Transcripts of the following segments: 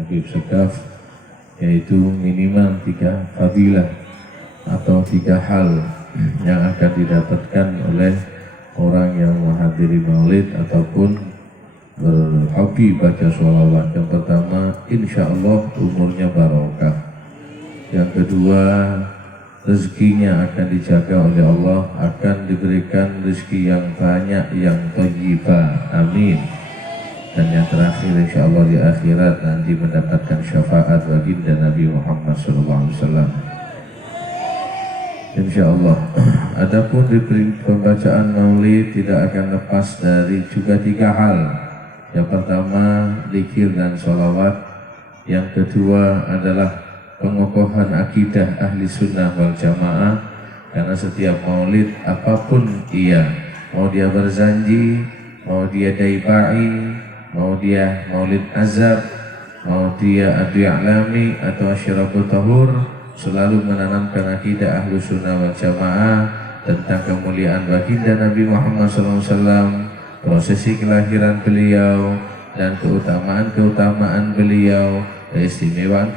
Habib Segaf, yaitu minimal 3 fadilah atau 3 hal yang akan didapatkan oleh orang yang menghadiri maulid ataupun berhobi baca sholawat. Yang pertama, insya Allah umurnya barokah. Yang kedua, rezekinya akan dijaga oleh Allah, akan diberikan rezeki yang banyak, yang thayyibah, amin. Dan yang terakhir, insya Allah di akhirat nanti mendapatkan syafaat baginda Nabi Muhammad SAW, insya Allah. Adapun di pembacaan maulid tidak akan lepas dari juga 3 hal. Yang pertama, zikir dan sholawat. Yang kedua adalah pengokohan akidah ahli sunnah wal jamaah, karena setiap maulid apapun ia, mau dia berzanji, mau dia daibai, mau dia maulid azab, mau dia adu i'lami atau asyiraku tahur, selalu menanamkan akidah ahli sunnah wal jamaah tentang kemuliaan baginda Nabi Muhammad SAW, prosesi kelahiran beliau dan keutamaan beliau, keistimewaan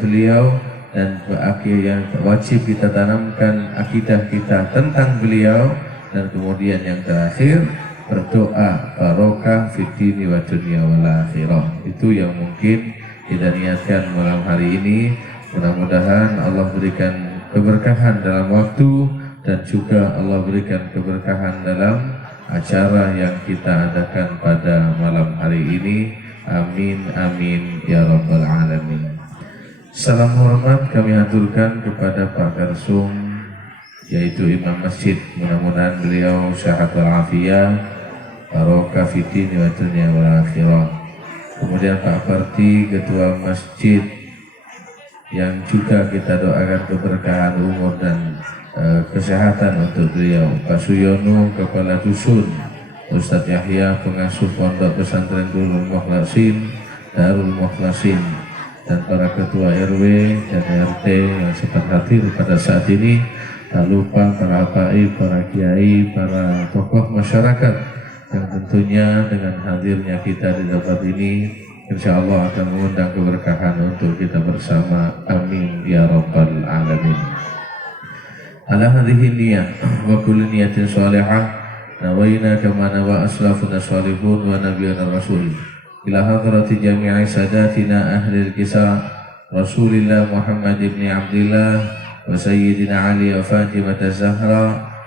beliau, dan akhir yang wajib kita tanamkan akidah kita tentang beliau. Dan kemudian yang terakhir, berdoa barokah fid dini wa dunya wal akhirah. Itu yang mungkin kita niatkan malam hari ini. Mudah-mudahan Allah berikan keberkahan dalam waktu dan juga Allah berikan keberkahan dalam acara yang kita adakan pada malam hari ini. Amin amin ya rabbal alamin. Salam hormat kami aturkan kepada Pak Karsum, yaitu Imam Masjid. Mudah-mudahan beliau sehat walafiat, barokah fid dini wa dunya wal akhirah. Kemudian Pak Parti, Ketua Masjid, yang juga kita doakan keberkahan umur dan kesehatan untuk beliau. Pak Suyono, Kepala Dusun, Ustadz Yahya, Pengasuh Pondok Pesantren Darul Mukhlasin, dan para Ketua RW dan RT yang sempat hadir pada saat ini. Tak lupa para habaib, para kiai, para tokoh masyarakat yang tentunya dengan hadirnya kita di tempat ini, insya Allah akan mengundang keberkahan untuk kita bersama. Amin ya rabbal alamin. Ala hadhihi niyah wa kulli niyatin salihah nawaina kama nawa aslafuna salihun wa nabiyana rasul ila hadrati jami'i sadatina ahli al-kisah Rasulillah Muhammad ibn Abdillah wa sayyidina Ali wa Fatimah az-Zahra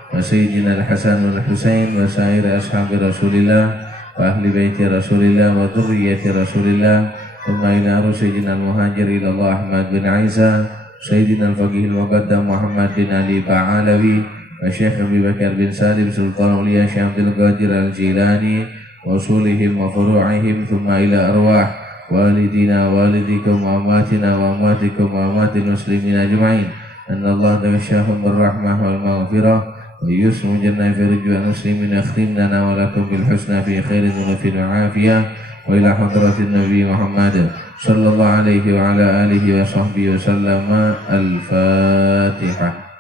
wa sayyidina al-Hasan wal Husain wa sa'ir ashabi Rasulillah wa ahli baiti Rasulillah wa dhurriyyati Rasulillah thumma ila sayyidina al-muhajir ila Allah Ahmad bin Isa Sayyidina al-Faqih al-Muqaddam Muhammad bin Ali Ba'alawi wa Syekh Abi Bakar bin Salim Sultan Uliya Syekh Abdul Qadir al-Jilani wa usulihim wa furu'ihim thumma ila arwah walidina walidikum wa amatina wa amatikum wa amatil muslimin ajma'in anna Allah taghashahum birrahmah wal maghfirah wa yusmu jannah fi rijwan muslimin akhtimna wa lakum bil husna fi khairin wa fi afiyah wa ila hadratin Nabi Muhammad sallallahu alaihi wa ala alihi wa sahbihi wa sallama. Al-Fatihah.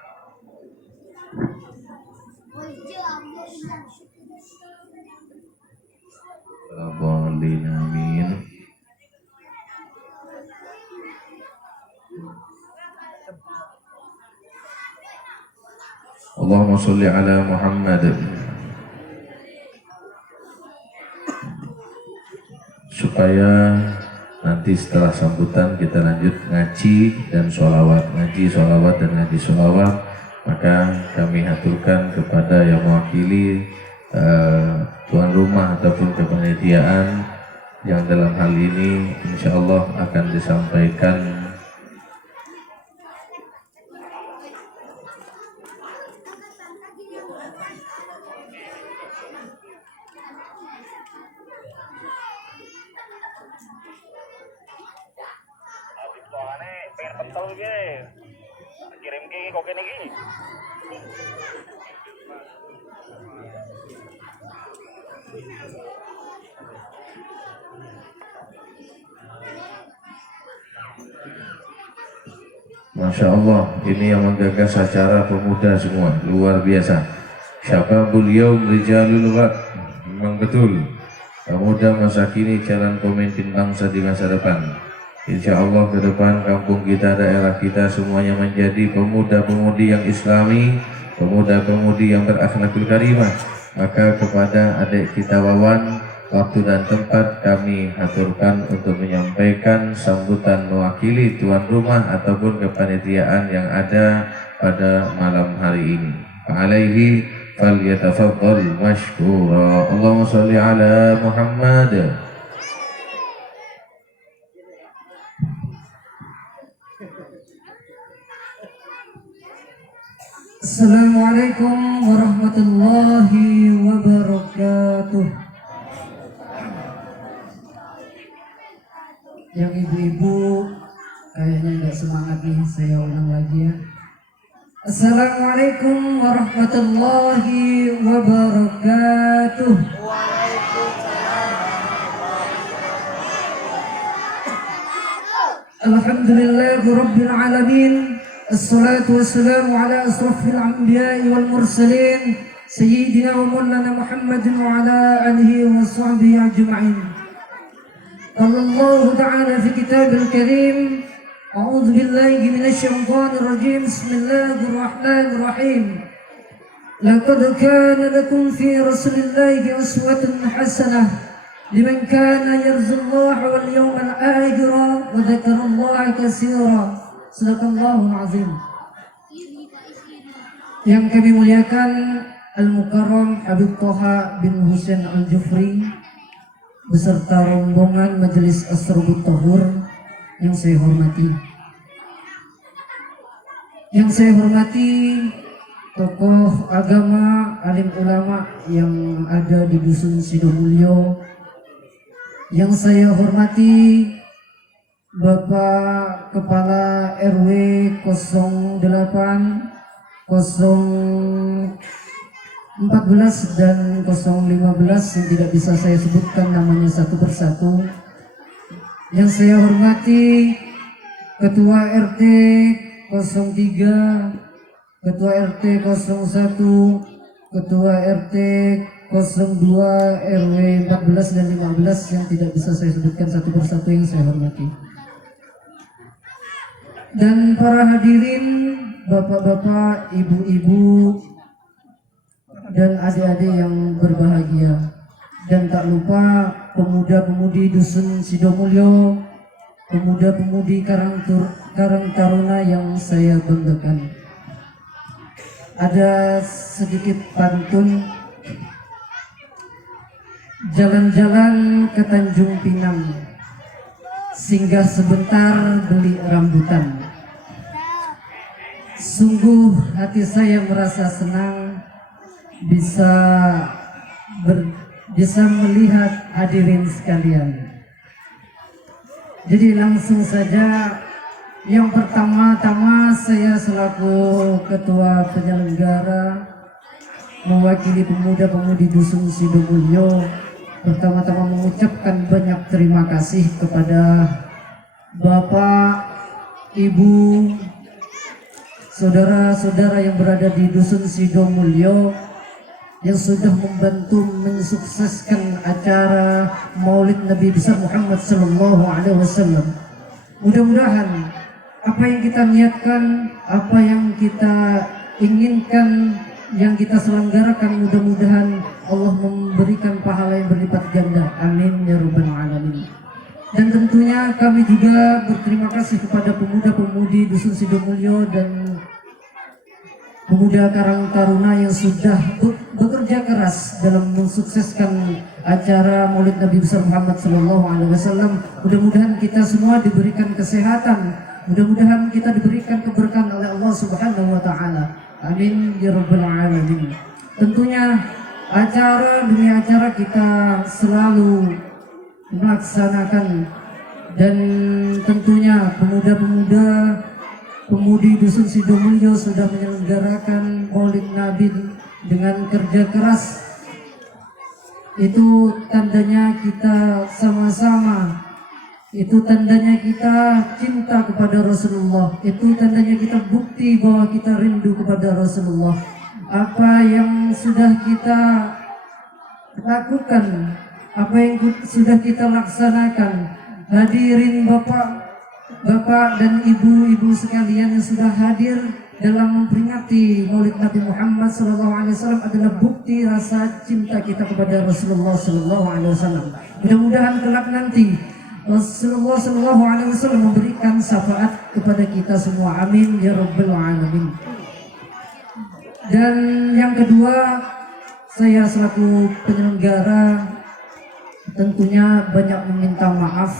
Amin. Allahumma sholli ala Muhammad. Supaya nanti setelah sambutan kita lanjut ngaji dan sholawat, ngaji sholawat dan ngaji sholawat, maka kami aturkan kepada yang mewakili tuan rumah ataupun kepanitiaan yang dalam hal ini insya Allah akan disampaikan kirim ke kok kene iki. Masya Allah, ini yang menggagas acara pemuda semua, luar biasa. Syababul Yaum Rijalul Ghad. Memang betul, pemuda masa kini calon pemimpin bangsa di masa depan. Insya Allah ke depan kampung kita, daerah kita semuanya menjadi pemuda-pemudi yang islami, pemuda-pemudi yang berakhlakul karimah. Maka kepada adik kita Wawan, waktu dan tempat kami aturkan untuk menyampaikan sambutan mewakili tuan rumah ataupun kepanitiaan yang ada pada malam hari ini. Alaihi falyatafaddal mashkura. Allahumma shalli ala Muhammad. Assalamualaikum warahmatullahi wabarakatuh. Yang ibu-ibu kayaknya nggak semangat nih, saya ulang lagi ya. Assalamualaikum warahmatullahi wabarakatuh. Alhamdulillahi rabbil alamin. Assalatu wassalamu ala asrafil anbiya'i wal mursalin Sayyidina wa maulana Muhammadin wa ala alihi wa sahbihi ajma'in. Qala Allah ta'ala fi kitabil karim, a'udzu billahi minasy syaithanir rajim. Bismillahir rahmanir rahim. Laqad kana lakum fi rasulillahi uswatun hasanah liman kana yarjullaha wal yawmal akhir wa dzakarallaha katsiran. Sadaqallahul azim. Yang kami muliakan Al-Mukarram Habib Thaha bin Husain Al-Jufri beserta rombongan Majelis Asrabut Tahur yang saya hormati. Yang saya hormati tokoh agama, alim ulama yang ada di Dusun Sidomulyo. Yang saya hormati Bapak Kepala RW 08, 014 dan 015 yang tidak bisa saya sebutkan namanya satu persatu. Yang saya hormati Ketua RT 03, Ketua RT 01, Ketua RT 02, RW 14 dan 15 yang tidak bisa saya sebutkan satu persatu yang saya hormati. Dan para hadirin, bapak-bapak, ibu-ibu, dan adik-adik yang berbahagia. Dan tak lupa pemuda-pemudi Dusun Sidomulyo, pemuda-pemudi Karang Taruna yang saya banggakan. Ada sedikit pantun. Jalan-jalan ke Tanjung Pinang, singgah sebentar beli rambutan. Sungguh hati saya merasa senang bisa melihat hadirin sekalian. Jadi langsung saja, yang pertama-tama saya selaku ketua penyelenggara mewakili pemuda-pemudi Dusun Sidomulyo pertama-tama mengucapkan banyak terima kasih kepada Bapak, Ibu, saudara-saudara yang berada di Dusun Sidomulyo yang sudah membantu mensukseskan acara Maulid Nabi besar Muhammad sallallahu alaihi wasallam. Mudah-mudahan apa yang kita niatkan, apa yang kita inginkan, yang kita selenggarakan, mudah-mudahan Allah memberikan pahala yang berlipat ganda. Amin ya rabbal alamin. Dan tentunya kami juga berterima kasih kepada pemuda-pemudi Dusun Sidomulyo dan pemuda Karang Taruna yang sudah bekerja keras dalam mensukseskan acara Maulid Nabi besar Muhammad sallallahu alaihi wasallam. Mudah-mudahan kita semua diberikan kesehatan, mudah-mudahan kita diberikan keberkahan oleh Allah Subhanahu wa taala. Amin ya rabbal alamin. Tentunya acara demi acara kita selalu melaksanakan, dan tentunya pemuda-pemuda pemudi Dusun Sidomulyo sudah menyelenggarakan Maulid Nabi dengan kerja keras. Itu tandanya kita sama-sama, itu tandanya kita cinta kepada Rasulullah, itu tandanya kita bukti bahwa kita rindu kepada Rasulullah. Apa yang sudah kita lakukan, apa yang sudah kita laksanakan, hadirin Bapak Bapak dan ibu-ibu sekalian yang sudah hadir dalam memperingati Maulid Nabi Muhammad SAW adalah bukti rasa cinta kita kepada Rasulullah SAW. Mudah-mudahan kelak nanti Rasulullah SAW memberikan syafaat kepada kita semua. Amin ya rabbal alamin. Dan yang kedua, saya selaku penyelenggara tentunya banyak meminta maaf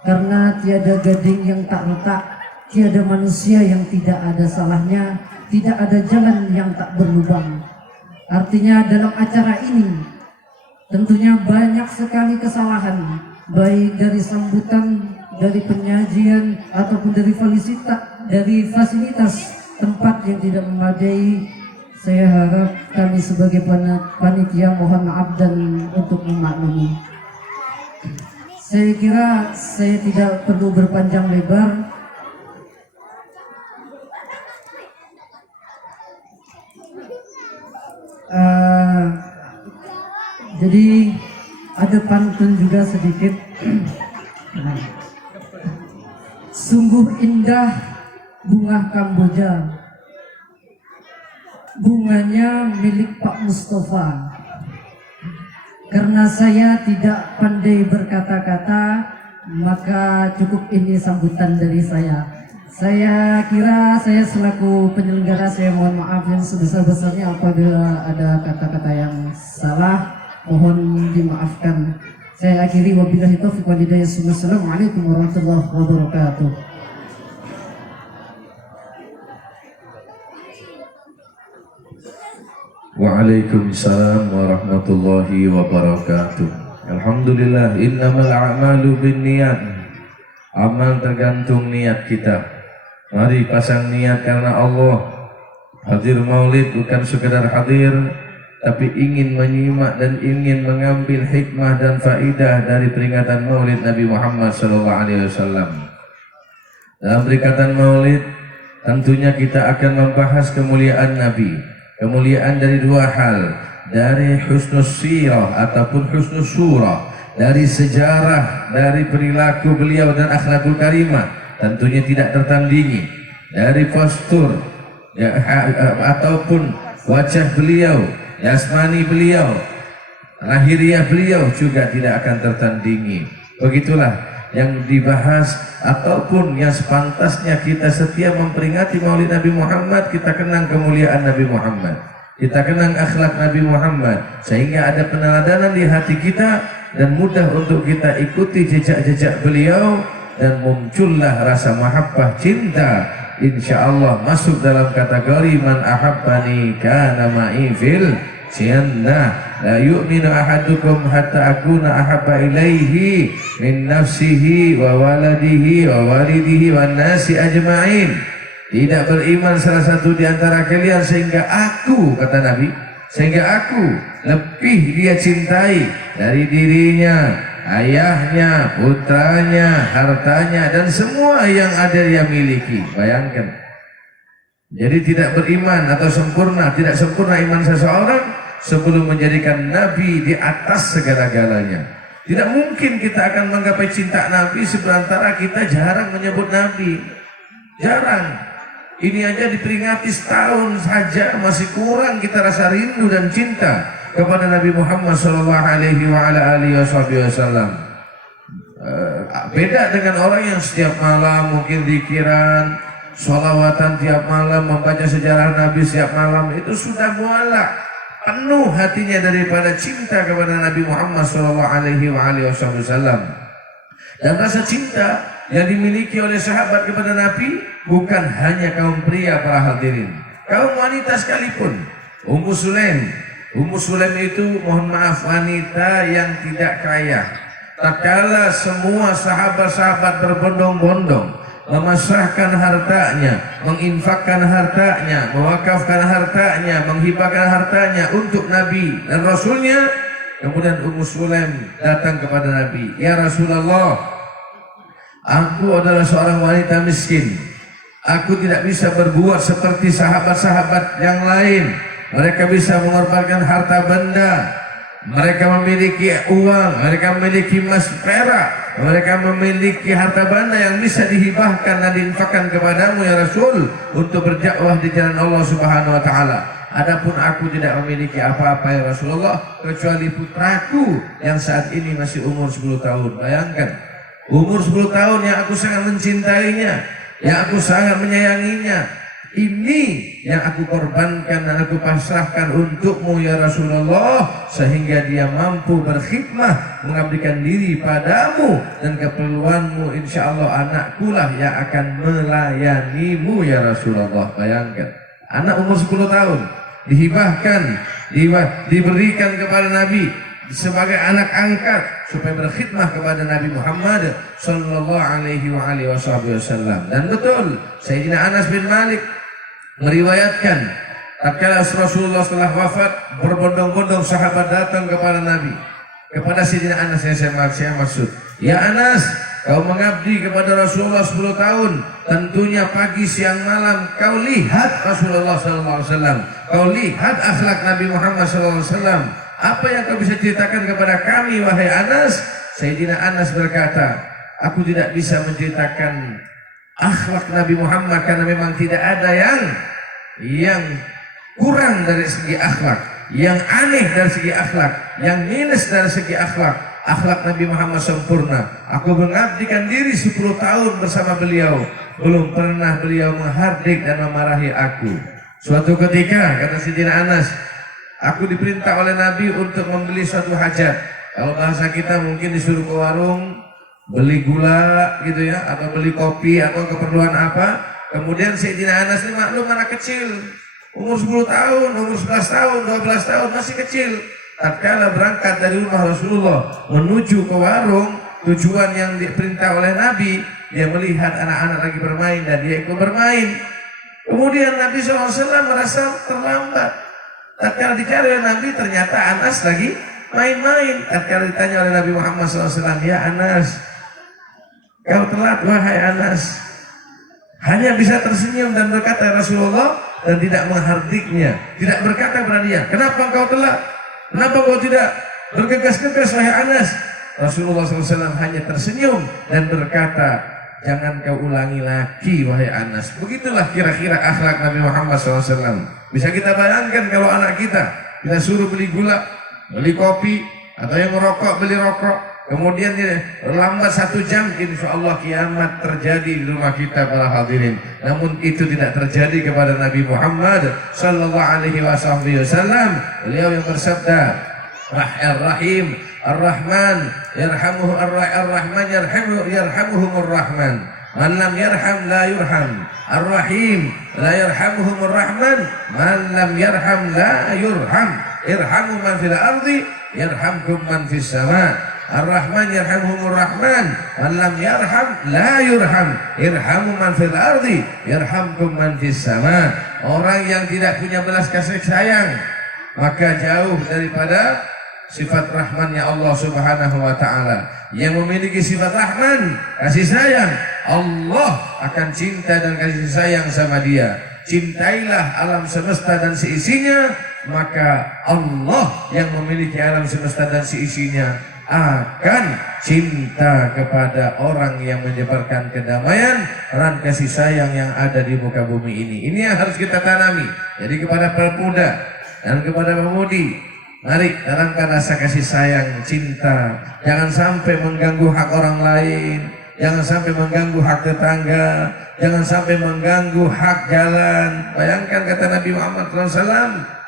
karena tiada gading yang tak retak, tiada manusia yang tidak ada salahnya, tidak ada jalan yang tak berlubang. Artinya dalam acara ini tentunya banyak sekali kesalahan, baik dari sambutan, dari penyajian, ataupun dari fasilitas tempat yang tidak memadai. Saya harap kami sebagai panitia mohon maaf dan untuk memaklumi. Saya kira saya tidak perlu berpanjang lebar. Jadi ada pantun juga sedikit. Sungguh indah bunga Kamboja, bunganya milik Pak Mustafa. Karena saya tidak pandai berkata-kata, maka cukup ini sambutan dari saya. Saya kira saya selaku penyelenggara, saya mohon maaf yang sebesar-besarnya apabila ada kata-kata yang salah, mohon dimaafkan. Saya akhiri wabillahi taufiq wal hidayah. Assalamualaikum warahmatullahi wabarakatuh. Waalaikumsalam warahmatullahi wabarakatuh. Alhamdulillah, innamal a'malu binniyat. Amal tergantung niat kita. Mari pasang niat karena Allah. Hadir maulid bukan sekedar hadir, tapi ingin menyimak dan ingin mengambil hikmah dan faidah dari peringatan maulid Nabi Muhammad SAW. Dalam peringatan maulid tentunya kita akan membahas kemuliaan Nabi. Kemuliaan dari dua hal, dari husnus sirah ataupun husnus surah, dari sejarah, dari perilaku beliau dan akhlakul karimah, tentunya tidak tertandingi. Dari postur ataupun wajah beliau, jasmani beliau, lahiriah beliau juga tidak akan tertandingi. Begitulah yang dibahas ataupun yang sepantasnya kita setiap memperingati maulid Nabi Muhammad, kita kenang kemuliaan Nabi Muhammad, kita kenang akhlak Nabi Muhammad, sehingga ada peneladanan di hati kita dan mudah untuk kita ikuti jejak-jejak beliau, dan muncullah rasa mahabbah cinta, insyaallah masuk dalam kategori man ahabbani kana ma'i fil jannah. La yu'minu ahadukum hatta akuna ahabba ilaihi min nafsihi wa waladihi wa walidihi wa nasi ajma'in. Tidak beriman salah satu di antara kalian sehingga aku, kata Nabi, sehingga aku lebih dia cintai dari dirinya, ayahnya, putranya, hartanya, dan semua yang ada dia miliki. Bayangkan. Jadi tidak beriman atau sempurna, tidak sempurna iman seseorang sebelum menjadikan Nabi di atas segala-galanya. Tidak mungkin kita akan menggapai cinta Nabi sementara kita jarang menyebut Nabi. Jarang. Ini aja diperingati setahun saja masih kurang kita rasa rindu dan cinta kepada Nabi Muhammad SAW. Beda dengan orang yang setiap malam mungkin zikiran, sholawatan tiap malam, membaca sejarah Nabi setiap malam, itu sudah mualak. Penuh hatinya daripada cinta kepada Nabi Muhammad SAW. Dan rasa cinta yang dimiliki oleh sahabat kepada Nabi bukan hanya kaum pria para hadirin, kaum wanita sekalipun. Ummu Sulaim itu mohon maaf wanita yang tidak kaya. Tatkala semua sahabat-sahabat berbondong-bondong memasrahkan hartanya, menginfakkan hartanya, mewakafkan hartanya, menghibahkan hartanya untuk Nabi dan Rasulnya, kemudian Ummu Sulaim datang kepada Nabi, ya Rasulullah, aku adalah seorang wanita miskin, aku tidak bisa berbuat seperti sahabat-sahabat yang lain. Mereka bisa mengorbankan harta benda, mereka memiliki uang, mereka memiliki emas perak, mereka memiliki harta benda yang bisa dihibahkan dan diinfakkan kepadamu ya Rasul untuk berdakwah di jalan Allah Subhanahu wa taala. Adapun aku tidak memiliki apa-apa ya Rasulullah kecuali putraku yang saat ini masih umur 10 tahun. Bayangkan, umur 10 tahun yang aku sangat mencintainya, yang aku sangat menyayanginya. Ini yang aku korbankan dan aku pasrahkan untukmu ya Rasulullah, sehingga dia mampu berkhidmah, mengabdikan diri padamu, dan keperluanmu insya Allah anakkulah yang akan melayanimu ya Rasulullah. Bayangkan, anak umur 10 tahun dihibahkan, diberikan kepada Nabi sebagai anak angkat supaya berkhidmah kepada Nabi Muhammad sallallahu alaihi wasallam. Dan betul, Sayyidina Anas bin Malik meriwayatkan tatkala Rasulullah setelah wafat, berbondong-bondong sahabat datang kepada Nabi, kepada Sayyidina Anas yang saya maksud. Ya Anas, kau mengabdi kepada Rasulullah 10 tahun, tentunya pagi siang malam kau lihat Rasulullah SAW, kau lihat akhlak Nabi Muhammad SAW. Apa yang kau bisa ceritakan kepada kami wahai Anas? Sayyidina Anas berkata, aku tidak bisa menceritakan akhlak Nabi Muhammad karena memang tidak ada yang kurang dari segi akhlak, yang aneh dari segi akhlak, yang minus dari segi akhlak. Akhlak Nabi Muhammad sempurna. Aku mengabdikan diri 10 tahun bersama beliau, belum pernah beliau menghardik dan memarahi aku. Suatu ketika, kata Sayyidina Anas, aku diperintah oleh Nabi untuk membeli suatu hajat. Kalau bahasa kita mungkin disuruh ke warung beli gula gitu ya, atau beli kopi atau keperluan apa. Kemudian Sayyidina Anas ini maklum anak kecil, umur 10 tahun, umur 11 tahun, 12 tahun, masih kecil. Tatkala berangkat dari rumah Rasulullah menuju ke warung, tujuan yang diperintah oleh Nabi, dia melihat anak-anak lagi bermain dan dia ikut bermain. Kemudian Nabi SAW merasa terlambat. Tatkala dicari oleh Nabi, ternyata Anas lagi main-main. Tatkala ditanya oleh Nabi Muhammad SAW, ya Anas, kau telat wahai Anas. Hanya bisa tersenyum dan berkata Rasulullah, dan tidak menghardiknya, tidak berkata kepada dia, kenapa engkau telat? Kenapa kau tidak bergegas-gegas wahai Anas? Rasulullah SAW hanya tersenyum dan berkata, jangan kau ulangi lagi wahai Anas. Begitulah kira-kira akhlak Nabi Muhammad SAW. Bisa kita bayangkan kalau anak kita suruh beli gula, beli kopi, atau yang merokok beli rokok, kemudian dia lambat 1 jam, insya Allah kiamat terjadi di rumah kita para hadirin. Namun itu tidak terjadi kepada Nabi Muhammad sallallahu alaihi wasallam. Beliau yang bersabda, Ar-Rahim, Ar-Rahman, yarhamuhu Ar-Rahman, yarhamuhumur Rahman. Man lam yarham la yurham. Ar-Rahim, la yarhamuhum Ar-Rahman. Man lam yarham la yurham. Irhamu man fil ardi, yarhamkum man fis sama. Ar-Rahman yarhamuhumur Rahman. Man lam yarham la yurham. Irhamu man fil ardi, yarhamkum man fis sama. Orang yang tidak punya belas kasih sayang, maka jauh daripada sifat rahmannya Allah Subhanahu wa ta'ala. Yang memiliki sifat rahman, kasih sayang, Allah akan cinta dan kasih sayang sama dia. Cintailah alam semesta dan seisinya, maka Allah yang memiliki alam semesta dan seisinya akan cinta kepada orang yang menyebarkan kedamaian dan kasih sayang yang ada di muka bumi ini. Ini yang harus kita tanami. Jadi kepada pemuda dan kepada pemudi, mari tanamkan rasa kasih sayang, cinta. Jangan sampai mengganggu hak orang lain, jangan sampai mengganggu hak tetangga, jangan sampai mengganggu hak jalan. Bayangkan kata Nabi Muhammad SAW,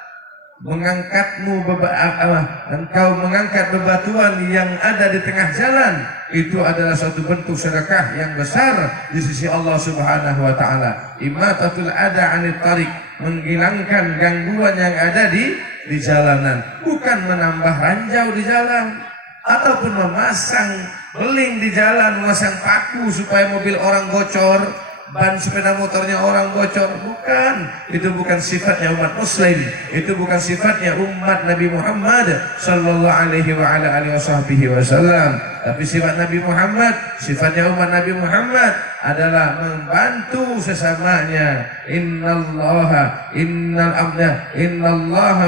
engkau mengangkat bebatuan yang ada di tengah jalan, itu adalah suatu bentuk sedekah yang besar di sisi Allah Subhanahu wa ta'ala. Imatatul ada 'anit tariq, menghilangkan gangguan yang ada di jalanan, bukan menambah ranjau di jalan ataupun memasang beling di jalan, memasang paku supaya mobil orang bocor, ban sepeda motornya orang bocor. Bukan, itu bukan sifatnya umat muslim, itu bukan sifatnya umat Nabi Muhammad sallallahu alaihi wa ala alihi wasallam. Tapi sifat Nabi Muhammad, sifatnya umat Nabi Muhammad adalah membantu sesamanya. Innallaha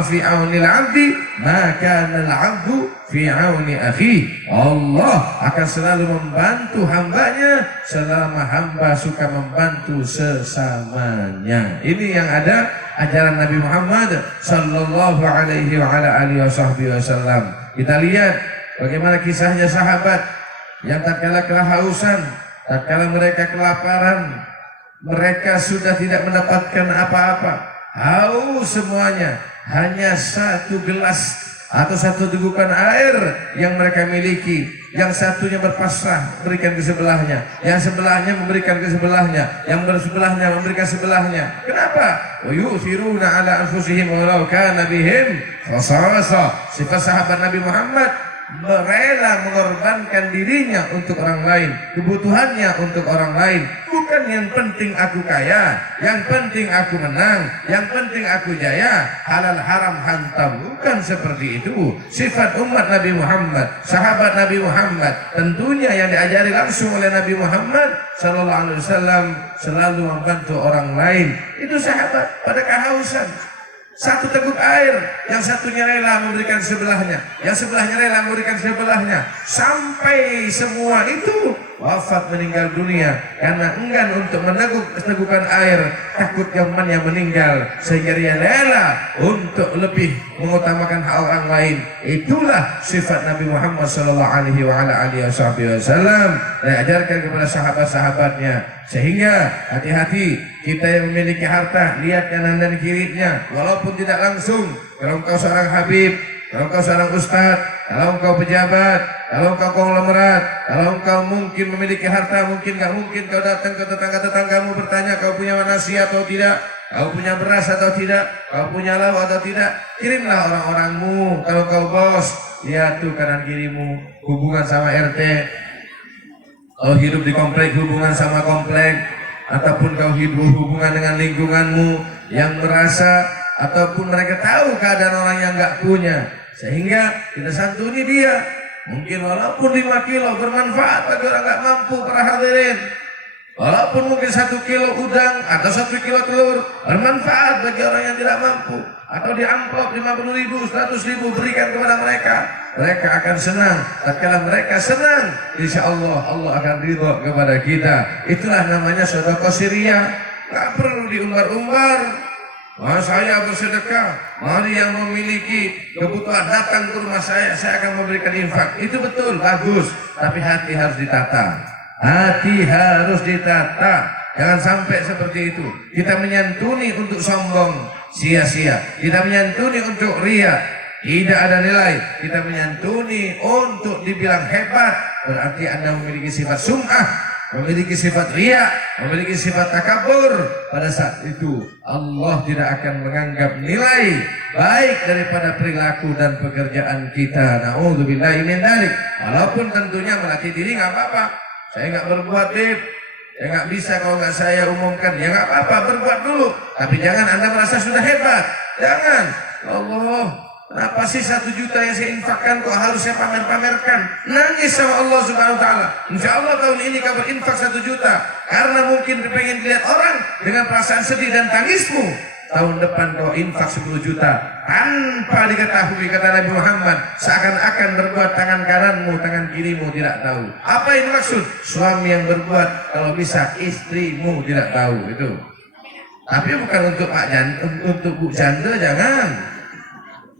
fi aunil 'abdi ma kana al-'abdu fi auni akhi. Allah akan selalu membantu hambanya selama hamba suka membantu sesamanya. Ini yang ada ajaran Nabi Muhammad sallallahu alaihi wa ala alihi wasallam. Kita lihat bagaimana kisahnya sahabat yang tatkala kehausan, tatkala mereka kelaparan, mereka sudah tidak mendapatkan apa-apa, haus semuanya, hanya satu gelas atau satu tegukan air yang mereka miliki. Yang satunya berpasrah berikan ke sebelahnya, yang sebelahnya memberikan ke sebelahnya, yang bersebelahnya memberikan sebelahnya. Kenapa? Wa yu'thiruna ala anfusihim walau kana bihim khasasa. Sifat sahabat Nabi Muhammad rela mengorbankan dirinya untuk orang lain, kebutuhannya untuk orang lain. Bukan yang penting aku kaya, yang penting aku menang, yang penting aku jaya, halal haram hantam. Bukan seperti itu sifat umat Nabi Muhammad, sahabat Nabi Muhammad. Tentunya yang diajari langsung oleh Nabi Muhammad sallallahu alaihi wasallam, selalu membantu orang lain. Itu sahabat pada kehausan, satu teguk air, yang satunya rela memberikan sebelahnya, yang sebelahnya rela memberikan sebelahnya, sampai semua itu wafat, meninggal dunia karena enggan untuk meneguk tegukan air, takut temannya meninggal, sehingga dia rela untuk lebih mengutamakan hak orang lain. Itulah sifat Nabi Muhammad sallallahu alaihi wasallam yang diajarkan kepada sahabat-sahabatnya. Sehingga hati-hati kita yang memiliki harta, lihat kanan dan kirinya, walaupun tidak langsung. Kalau engkau seorang habib, kalau engkau seorang ustadz, kalau engkau pejabat, kalau engkau konglomerat, kalau engkau mungkin memiliki harta, mungkin gak mungkin kau datang ke tetangga-tetanggamu bertanya kau punya nasi atau tidak, kau punya beras atau tidak, kau punya lauk atau tidak. Kirimlah orang-orangmu. Kalau kau bos, lihat tuh kanan kirimu, hubungan sama RT. Kau hidup di komplek, hubungan sama komplek, ataupun kau hidup hubungan dengan lingkunganmu yang merasa ataupun mereka tahu keadaan orang yang nggak punya, sehingga kita santuni dia. Mungkin walaupun 5 kilo bermanfaat bagi orang nggak mampu, para hadirin. Walaupun mungkin 1 kilo udang atau 1 kilo telur bermanfaat bagi orang yang tidak mampu, atau di amplop 50.000, 100.000 berikan kepada mereka. Mereka akan senang. Tatkala mereka senang, insya Allah Allah akan ridho kepada kita. Itulah namanya sedekah siriyah. Gak perlu diumbar-umbar. Wah, saya bersedekah, mari yang memiliki kebutuhan datang ke rumah saya akan memberikan infak. Itu betul, bagus. Tapi hati harus ditata. Hati harus ditata. Jangan sampai seperti itu. Kita menyantuni untuk sombong, sia-sia. Kita menyantuni untuk ria, tidak ada nilai. Kita menyantuni untuk dibilang hebat, berarti Anda memiliki sifat sum'ah, memiliki sifat riya, memiliki sifat takabur. Pada saat itu Allah tidak akan menganggap nilai baik daripada perilaku dan pekerjaan kita. Na'udzubillahi min dzalik. Walaupun tentunya melatih diri nggak apa-apa. Saya nggak berbuat, Beb. Ya nggak bisa kalau nggak saya umumkan. Ya nggak apa-apa, berbuat dulu. Tapi jangan Anda merasa sudah hebat. Jangan. Allah, kenapa sih 1 juta yang saya infakkan kok harus saya pamer-pamerkan? Nangis sama Allah Subhanahu wa ta'ala. Insya Allah tahun ini kau berinfak 1 juta karena mungkin pengen dilihat orang dengan perasaan sedih dan tangismu. Tahun depan kau infak 10 juta tanpa diketahui, kata Nabi Muhammad, seakan-akan berbuat tangan kananmu, tangan kirimu tidak tahu. Apa yang maksud? Suami yang berbuat, kalau bisa istrimu tidak tahu. Itu. Tapi bukan untuk Pak Janda, untuk Bu Janda, jangan.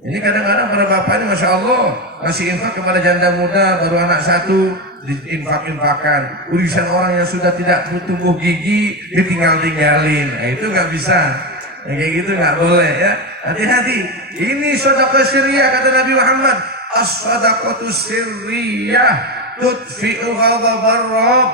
Ini kadang-kadang para bapak ini Masya Allah masih infak kepada janda muda baru anak 1, diinfak-infakan. Urusan orang yang sudah tidak tumbuh gigi ditinggal-tinggalin. Nah, itu nggak bisa. Yang kayak gitu nggak boleh ya. Hati-hati. Ini sedekah sirriyah, kata Nabi Muhammad. As-sadaqatu sirriyah tudfi'u ghadabar Rabb.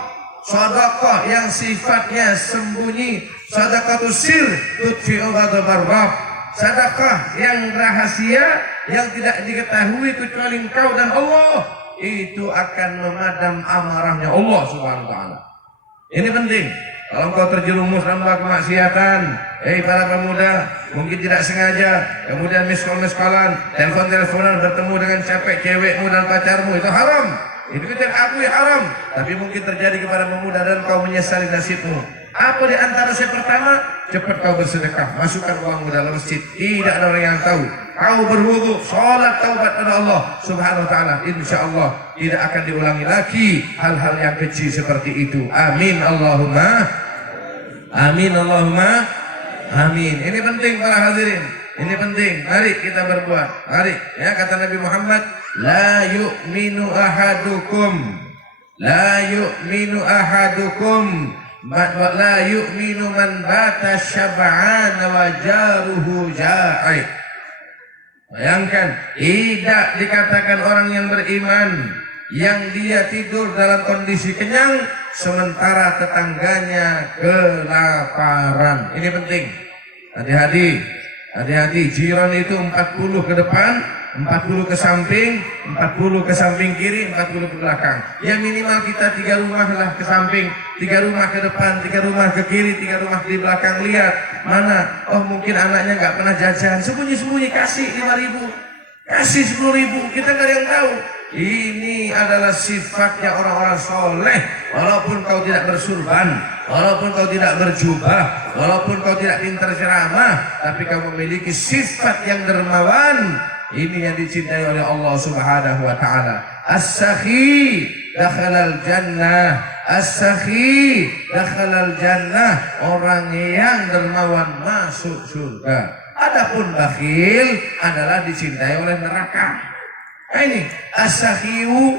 Sedekah yang sifatnya sembunyi, sedekah sir tudfi'u ghadabar Rabb. Sedekah yang rahasia, yang tidak diketahui kecuali engkau dan Allah, itu akan memadam amarahnya Allah Subhanahu wa ta'ala. Ini penting. Kalau engkau terjerumus dalam kemaksiatan, para pemuda, mungkin tidak sengaja, kemudian miskol-miskolan, telepon-teleponan, bertemu dengan cewekmu dan pacarmu, itu haram. Itu kita akui haram, tapi mungkin terjadi kepada pemuda dan kau menyesali nasibmu. Apa di antara saya pertama? Cepat kau bersedekah, masukkan uangmu dalam masjid. Tidak ada orang yang tahu. Kau berwudu, sholat taubat pada Allah Subhanahu wa taala. Insyaallah tidak akan diulangi lagi hal-hal yang kecil seperti itu. Amin Allahumma. Amin Allahumma. Amin. Ini penting para hadirin. Ini penting. Mari kita berbuat. Mari. Ya kata Nabi Muhammad, la yu'minu ahadukum. La yu'minu ahadukum. La yu'minu man bata syab'an wa jaruhu ja'i. Bayangkan, tidak dikatakan orang yang beriman yang dia tidur dalam kondisi kenyang sementara tetangganya kelaparan. Ini penting. Hati-hati. Hati-hati, jiran itu 40 ke depan, 40 ke samping, 40 ke samping kiri, 40 ke belakang. Ya minimal kita 3 rumah lah ke samping, 3 rumah ke depan, 3 rumah ke kiri, 3 rumah di belakang. Lihat mana, oh mungkin anaknya nggak pernah jajan, sembunyi-sembunyi kasih 5.000, kasih 10.000, kita nggak ada yang tahu. Ini adalah sifatnya orang-orang soleh. Walaupun kau tidak bersurban, walaupun kau tidak berjubah, walaupun kau tidak pintar ceramah, tapi kau memiliki sifat yang dermawan. Ini yang dicintai oleh Allah Subhanahu wa taala. As-sakhi dakhalal jannah. As-sakhi dakhalal jannah. Orang yang dermawan masuk surga. Adapun bakhil adalah dicintai oleh neraka. Nah ini as-sakhiyu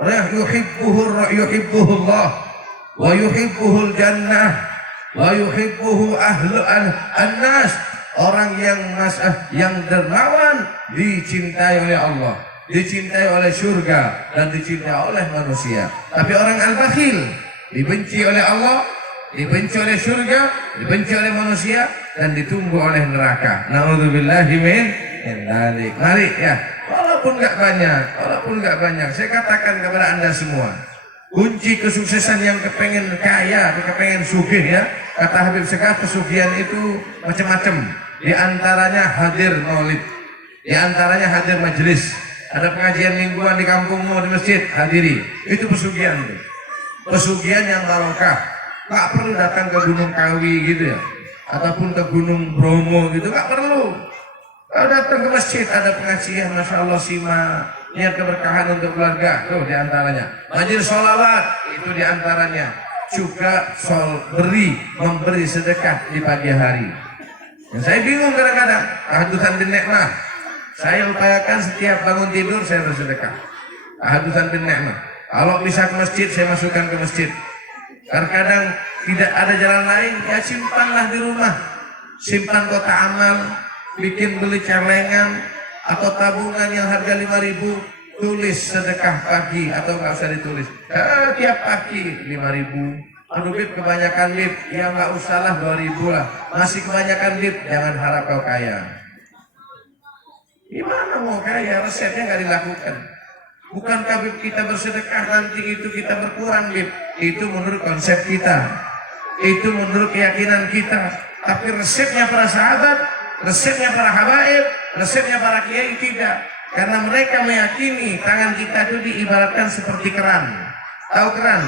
yuhibbuhu Allah wa yuhibbuhul jannah wa yuhibbuhu ahlu an-nas. Orang yang dermawan dicintai oleh Allah, dicintai oleh surga dan dicintai oleh manusia. Tapi orang al-bakhil dibenci oleh Allah, dibenci oleh surga, dibenci oleh manusia dan ditunggu oleh neraka. Na'udzubillahi min dzalik. Mari ya, walaupun nggak banyak, saya katakan kepada Anda semua, kunci kesuksesan yang kepengen kaya, kepengen sugih ya, kata Habib Segaf, pesugihan itu macam-macam. Di antaranya hadir maulid, di antaranya hadir majelis, ada pengajian mingguan di kampungmu di masjid, hadiri. Itu pesugihan. Pesugihan yang barokah. Nggak perlu datang ke Gunung Kawi gitu ya, ataupun ke Gunung Bromo gitu, nggak perlu. Kalau datang ke masjid ada pengajian, masya Allah simak, niat keberkahan untuk keluarga, tuh di antaranya. Majelis sholawat itu di antaranya. Juga memberi sedekah di pagi hari. Yang saya bingung kadang-kadang, tahadusan bin nikmah. Saya upayakan setiap bangun tidur saya bersedekah. Tahadusan bin nikmah. Kalau bisa ke masjid saya masukkan ke masjid. Kadang-kadang tidak ada jalan lain, ya simpanlah di rumah. Simpan kotak amal, bikin beli celengan atau tabungan yang harga 5.000, tulis sedekah pagi atau nggak usah ditulis. Tiap pagi 5.000. Aduh Bib, kebanyakan Bib, ya nggak usah lah 2.000 lah. Masih kebanyakan Bib, jangan harap kau kaya. Gimana mau kaya? Resepnya nggak dilakukan. Bukankah Bib kita bersedekah nanti itu kita berkurang Bib? Itu menurut konsep kita, itu menurut keyakinan kita. Tapi resepnya para sahabat, resepnya para habaib, resepnya para kiai tidak. Karena mereka meyakini tangan kita itu diibaratkan seperti keran. Tahu keran?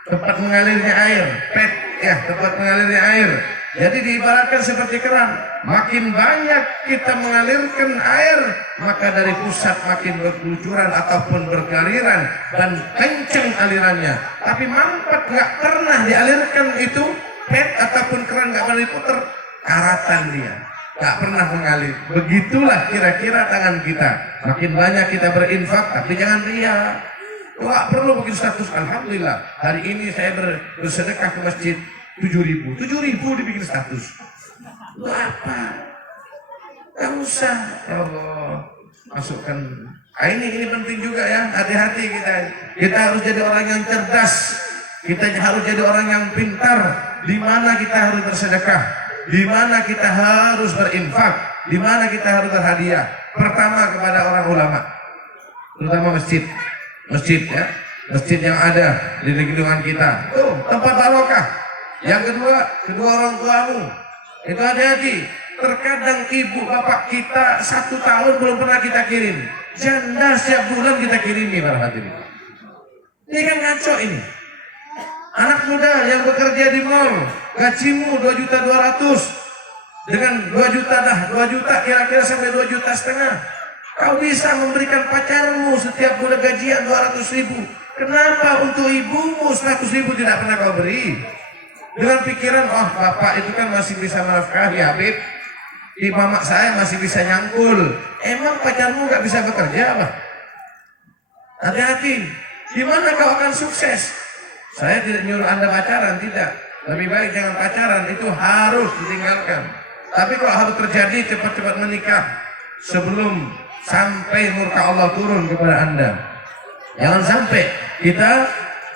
Tempat mengalirnya air, pet ya, tempat mengalirnya air. Jadi diibaratkan seperti keran. Makin banyak kita mengalirkan air, maka dari pusat makin berkelucuran ataupun bergaliran dan kencang alirannya. Tapi mampet nggak pernah dialirkan itu pet ataupun keran, nggak pernah diputer, karatan dia, nggak pernah mengalir. Begitulah kira-kira tangan kita. Makin banyak kita berinfak, tapi jangan riya. Nggak perlu bikin status. Alhamdulillah hari ini saya bersedekah ke masjid 7.000 dibikin status. Lu apa? Gak usah. Ya Allah, masukkan. Ini penting juga ya. Hati-hati kita. Kita harus jadi orang yang cerdas. Kita harus jadi orang yang pintar. Di mana kita harus bersedekah? Di mana kita harus berinfak? Di mana kita harus berhadiah? Pertama kepada orang ulama, terutama masjid ya, masjid yang ada di lingkungan kita. Tempat barokah. Yang kedua orang tuamu. Itu hati-hati. Terkadang ibu bapak kita 1 tahun belum pernah kita kirim. Janda setiap bulan kita kirimi para hadirin. Ini kan ngaco ini. Anak muda yang bekerja di mall, gajimu 2.200.000, dengan 2 juta dah, 2 juta kira-kira sampai 2,5 juta. Kau bisa memberikan pacarmu setiap bulan gajian 200.000. Kenapa untuk ibumu 100.000 tidak pernah kau beri? Dengan pikiran, oh bapak itu kan masih bisa menafkahi Habib, di mamak saya masih bisa nyangkul. Emang pacarmu nggak bisa bekerja apa? Hati-hati, gimana kau akan sukses? Saya tidak nyuruh Anda pacaran, tidak. Lebih baik jangan pacaran, itu harus ditinggalkan. Tapi kalau harus terjadi, cepat-cepat menikah sebelum sampai murka Allah turun kepada Anda. Jangan sampai kita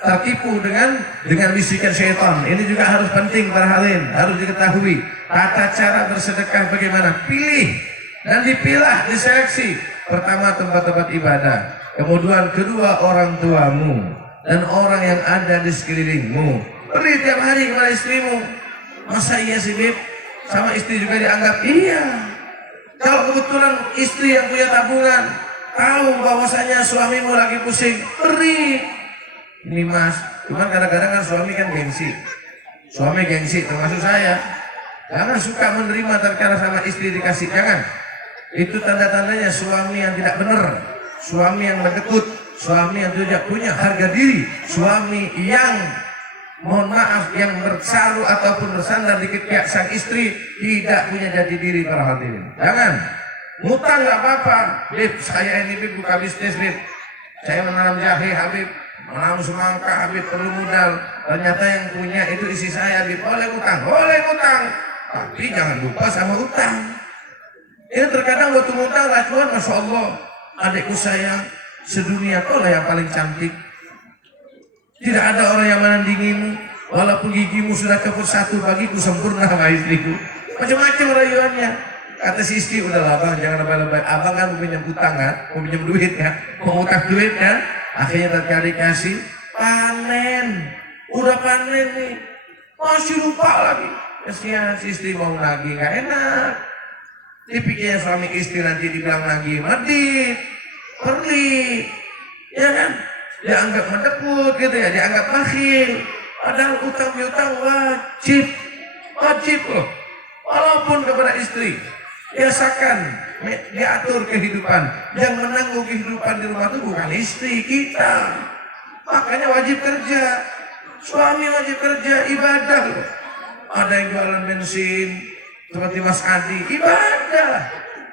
tertipu dengan bisikan syaitan. Ini juga harus penting para hadirin, harus diketahui. Tata cara bersedekah bagaimana? Pilih dan dipilah, diseleksi. Pertama tempat-tempat ibadah, kemudian kedua orang tuamu dan orang yang ada di sekelilingmu. Beri tiap hari kepada istrimu. Masa iya sih Bib? Sama istri juga dianggap? Iya. Kalau kebetulan istri yang punya tabungan, tahu bahwasanya suamimu lagi pusing, beri. Ini mas, cuman kadang-kadang kan suami kan gengsi. Suami gengsi, termasuk saya. Jangan suka menerima terkala sama istri dikasih, jangan. Itu tanda-tandanya suami yang tidak benar, suami yang mendekut, suami yang tidak punya harga diri, suami yang, mohon maaf, yang bersaru ataupun bersandar di ketiak sang istri, tidak punya jati diri para hadirin. Jangan. Ngutang nggak apa-apa. Bib, saya ini Bib buka bisnis Bib. Saya menanam jahe Habib, menanam semangka Habib, perlu modal. Ternyata yang punya itu isi saya Bib. Boleh ngutang, boleh ngutang. Tapi jangan lupa sama utang. Ini terkadang waktu ngutang racuan, Masya Allah, adikku sayang, sedunia kau lah yang paling cantik. Tidak ada orang yang menandingimu, walaupun gigimu sudah keput satu, bagiku sempurna sama istriku. Macam-macam rayuannya. Kata si istri, udahlah bang, jangan lebay-lebay. Abang kan mau pinjam utang kan, mau pinjam duit kan, mau utang duit kan. Akhirnya terkali kasih, panen, udah panen nih, masih lupa lagi. Kasihan si istri mau lagi, nggak enak. Dipikirnya suami istri nanti dibilang lagi medit, perli, ya kan? Dianggap mendekut gitu ya, dianggap bakhil. Padahal utang piutang wajib loh. Walaupun kepada istri, biasakan diatur kehidupan. Yang menanggung kehidupan di rumah itu bukan istri kita. Makanya wajib kerja. Suami wajib kerja, ibadah loh. Ada yang jualan bensin seperti Mas Adi, ibadah.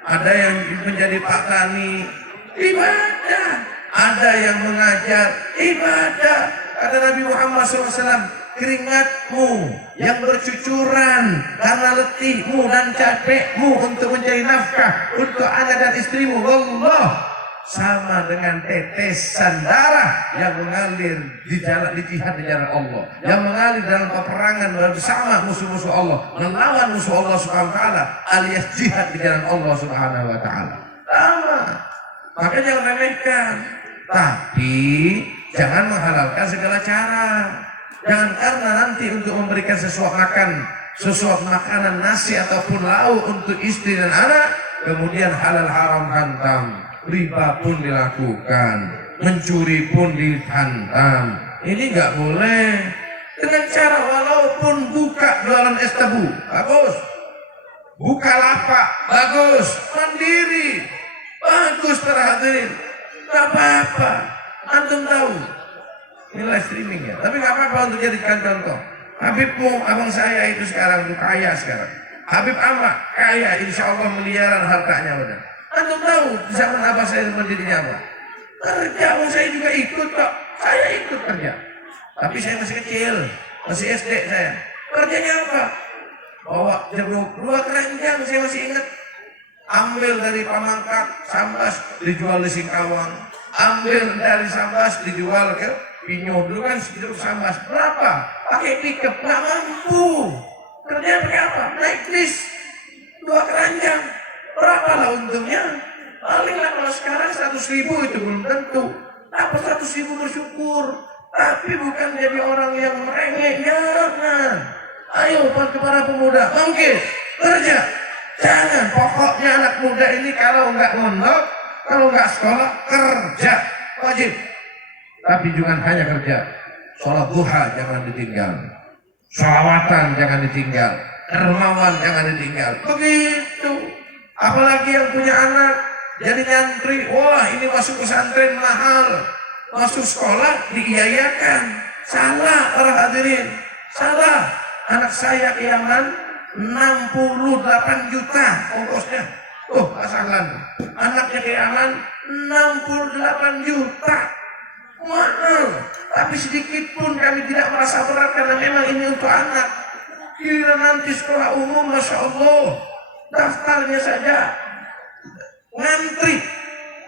Ada yang menjadi Pak Tani, ibadah. Ada yang mengajar, ibadah. Kata Nabi Muhammad SAW, keringatmu yang bercucuran karena letihmu dan capekmu untuk mencari nafkah untuk anak dan istrimu, Allah, sama dengan tetesan darah yang mengalir di jalan, di jihad di jalan Allah, yang mengalir dalam peperangan bersama musuh-musuh Allah, melawan musuh Allah Subhanahu wa taala, alias jihad di jalan Allah Subhanahu wa taala. Sama. Maka jangan remehkan, tapi jangan menghalalkan segala cara. Jangan karena nanti untuk memberikan sesuatu makanan nasi ataupun lauk untuk istri dan anak, kemudian halal haram hantam, riba pun dilakukan, mencuri pun dihantam. Ini nggak boleh. Dengan cara walaupun buka jualan es tebu, bagus. Buka lapak, bagus. Mandiri, bagus para hadirin. Nggak apa-apa. Antum tahu nilai streaming ya, tapi nggak apa-apa untuk jadikan contoh. Habibmu, abang saya itu sekarang kaya sekarang. Habib Ahmad kaya, insya Allah miliaran hartanya udah. Antum tahu zaman abah saya menjadinya apa? Kerja, saya juga ikut kok. Saya ikut kerja. Tapi saya masih kecil, masih SD saya. Kerjanya apa? Bawa jeruk, 2 keranjang saya masih ingat. Ambil dari Pamangkat, Sambas dijual di Singkawang. Ambil dari Sambas dijual ke Pinyo. Dulu kan jeruk Sambas berapa? Pakai pickup, nggak mampu. Kerjanya pakai apa? Naik bis, 2 keranjang. Berapa lah untungnya? Paling lah kalau sekarang 100.000 itu belum tentu. Dapat 100.000 bersyukur. Tapi bukan jadi orang yang merengek. Jangan. Ayo para pemuda, bangkit, kerja. Jangan, pokoknya anak muda ini kalau nggak mondok, kalau nggak sekolah, kerja. Wajib. tapi jangan hanya kerja. Sholat duha jangan ditinggal, sholawatan jangan ditinggal, dermawan jangan ditinggal. Begitu. Apalagi yang punya anak jadi nyantri, wah ini masuk pesantren mahal, masuk sekolah diiyakan. Salah para hadirin, salah. Anak saya ke Yaman 68 juta ongkosnya. Oh, pasangan. Anaknya ke Yaman 68 juta. Mahal. Tapi sedikit pun kami tidak merasa berat karena memang ini untuk anak. Kira nanti sekolah umum, Masya Allah, daftarnya saja ngantri,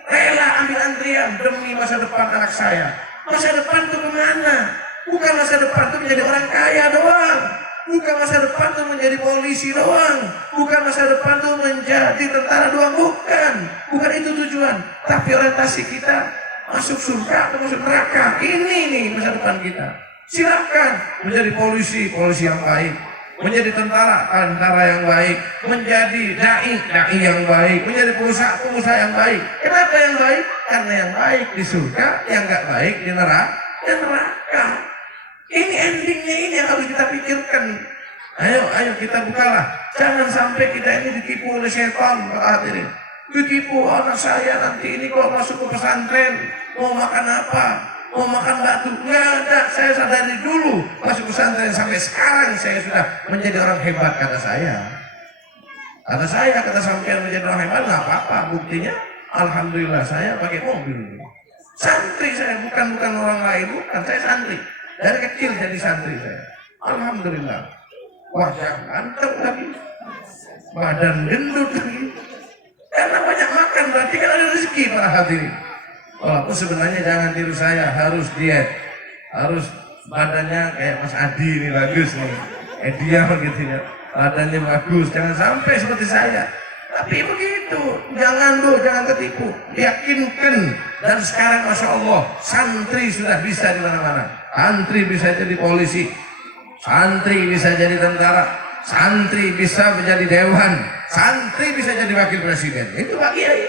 rela ambil antrian demi masa depan anak saya. Masa depan itu kemana? Bukan masa depan itu menjadi orang kaya doang. Bukan masa depan itu menjadi polisi doang. Bukan masa depan itu menjadi tentara doang. Bukan itu tujuan. Tapi orientasi kita masuk surga atau masuk neraka. Ini nih masa depan kita. Silakan menjadi polisi yang baik. Menjadi tentara yang baik. Menjadi dai yang baik. Menjadi pengusaha yang baik. Kenapa yang baik? Karena yang baik di surga, yang nggak baik di neraka. Ini endingnya ini yang harus kita pikirkan. Ayo kita bukalah. Jangan sampai kita ini ditipu oleh setan, Pak hadirin. Ditipu, anak saya nanti ini kok masuk ke pesantren, mau makan apa? Mau makan batu? Nggak ada. Saya sadari dulu masuk pesantren sampai sekarang saya sudah menjadi orang hebat kata saya. Kata sampean menjadi orang hebat nggak apa-apa. Buktinya, alhamdulillah saya pakai mobil. Santri saya bukan orang lain, bukan saya santri. Dari kecil jadi santri saya. Alhamdulillah. Wajah ganteng lagi, badan gendut lagi. Karena banyak makan berarti kan ada rezeki para hadirin. Walaupun sebenarnya jangan tiru saya, harus diet, harus badannya kayak Mas Adi ini bagus nih, dia begitu ya, badannya bagus, jangan sampai seperti saya. Tapi begitu, jangan ketipu, yakinkan. Dan sekarang Masya Allah, santri sudah bisa di mana-mana. Santri bisa jadi polisi, santri bisa jadi tentara, santri bisa menjadi dewan, santri bisa jadi wakil presiden. Itu Pak Kiai,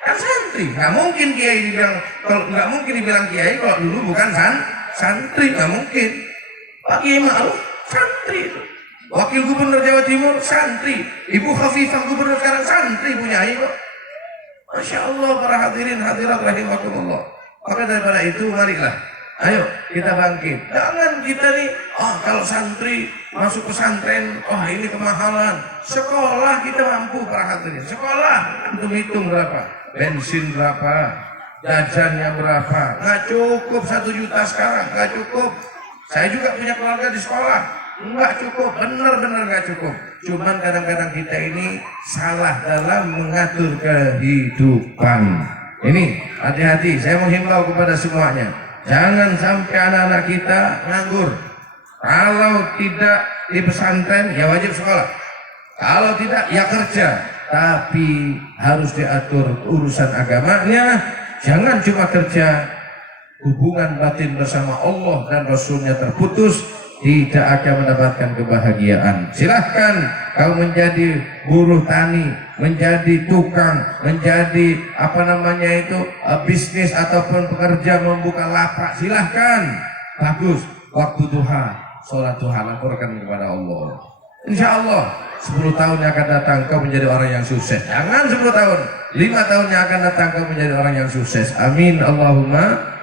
kan santri. Nggak mungkin Kiai dibilang, kalau nggak mungkin dibilang Kiai kalau dulu bukan santri, nggak mungkin. Pak Kiai Ma'ruf santri itu. Wakil Gubernur Jawa Timur santri, Ibu Khafifah Gubernur sekarang santri punya kok. Masya Allah para hadirin hadirat rahimakumullah. Maka daripada itu marilah, ayo kita bangkit. Jangan kita nih, kalau santri masuk pesantren, ini kemahalan. Sekolah kita mampu para hadirin. Sekolah untuk hitung berapa, bensin berapa, jajannya berapa. Nggak cukup 1 juta sekarang, nggak cukup. Saya juga punya keluarga di sekolah. Enggak cukup, benar-benar enggak cukup. Cuman kadang-kadang kita ini salah dalam mengatur kehidupan. Ini hati-hati, saya menghimbau kepada semuanya. Jangan sampai anak-anak kita nganggur. Kalau tidak di pesantren, ya wajib sekolah. Kalau tidak, ya kerja. Tapi harus diatur urusan agamanya. Jangan cuma kerja. Hubungan batin bersama Allah dan Rasulnya terputus, tidak akan mendapatkan kebahagiaan. Silahkan kau menjadi buruh tani, menjadi tukang, menjadi bisnis ataupun pekerja membuka lapak. Silahkan, bagus. Waktu duha, sholat duha, laporkan kepada Allah. Insya Allah 10 tahun yang akan datang kau menjadi orang yang sukses. Jangan 10 tahun, 5 tahun yang akan datang kau menjadi orang yang sukses. Amin Allahumma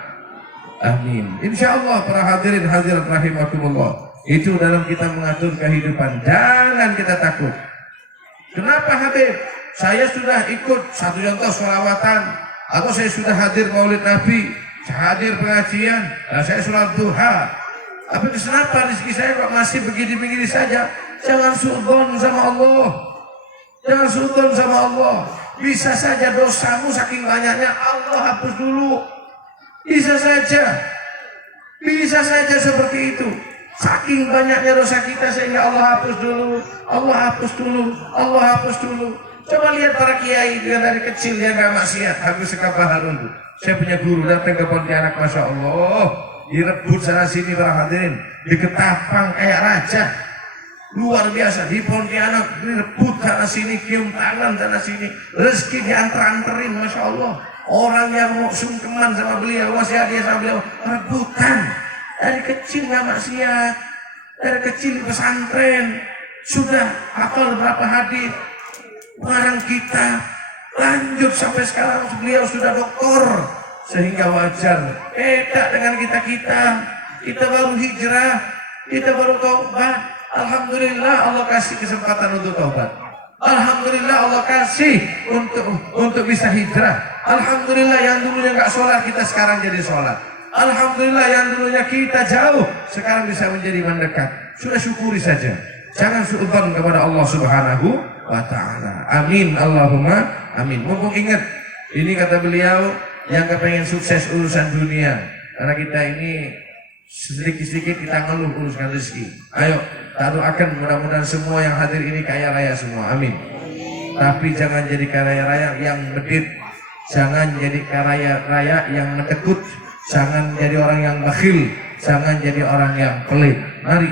amin. Insya Allah para hadirin hadirat rahimakumullah. Itu dalam kita mengatur kehidupan. Jangan kita takut. Kenapa Habib? Saya sudah ikut 1 contoh sholawatan, atau saya sudah hadir maulid Nabi, saya hadir pengajian, saya sholat duha. Tapi kenapa rezeki saya kok masih begini-begini saja? Jangan suudzon sama Allah. Jangan suudzon sama Allah. Bisa saja dosamu saking banyaknya Allah hapus dulu. Bisa saja seperti itu. Saking banyaknya dosa kita sehingga Allah hapus dulu. Coba lihat para kiai dari kecil yang gak maksiat, Habib Sekapa Harun. Saya punya guru datang ke Pontianak, Masya Allah, direbut sana sini para hadirin, diketapang kayak raja. Luar biasa, di Pontianak direbut sana sini, cium tangan sana sini, rezeki diantar-anterin, Masya Allah. orang yang mau sungkeman sama beliau, wasiat dia sama beliau, rebutan. Dari kecil nggak maksiat, dari kecil di pesantren, sudah hafal berapa hadis. Barang kita lanjut sampai sekarang beliau sudah doktor, sehingga wajar. Beda dengan kita baru hijrah, kita baru taubat. Alhamdulillah Allah kasih kesempatan untuk taubat. Alhamdulillah Allah kasih untuk bisa hijrah. Alhamdulillah yang dulunya nggak sholat kita sekarang jadi sholat. Alhamdulillah yang dulunya kita jauh sekarang bisa menjadi mendekat. Sudah syukuri saja. Jangan suudzon kepada Allah Subhanahu wa ta'ala. Amin Allahumma amin. Mumpung ingat ini kata beliau yang kepengen sukses urusan dunia, karena kita ini sedikit-sedikit kita ngeluh urusan rezeki. Ayo kita doakan mudah-mudahan semua yang hadir ini kaya raya semua. Amin. Tapi jangan jadi kaya raya yang medit, jangan jadi kaya raya yang menekut, jangan jadi orang yang bakhil, jangan jadi orang yang pelit. Mari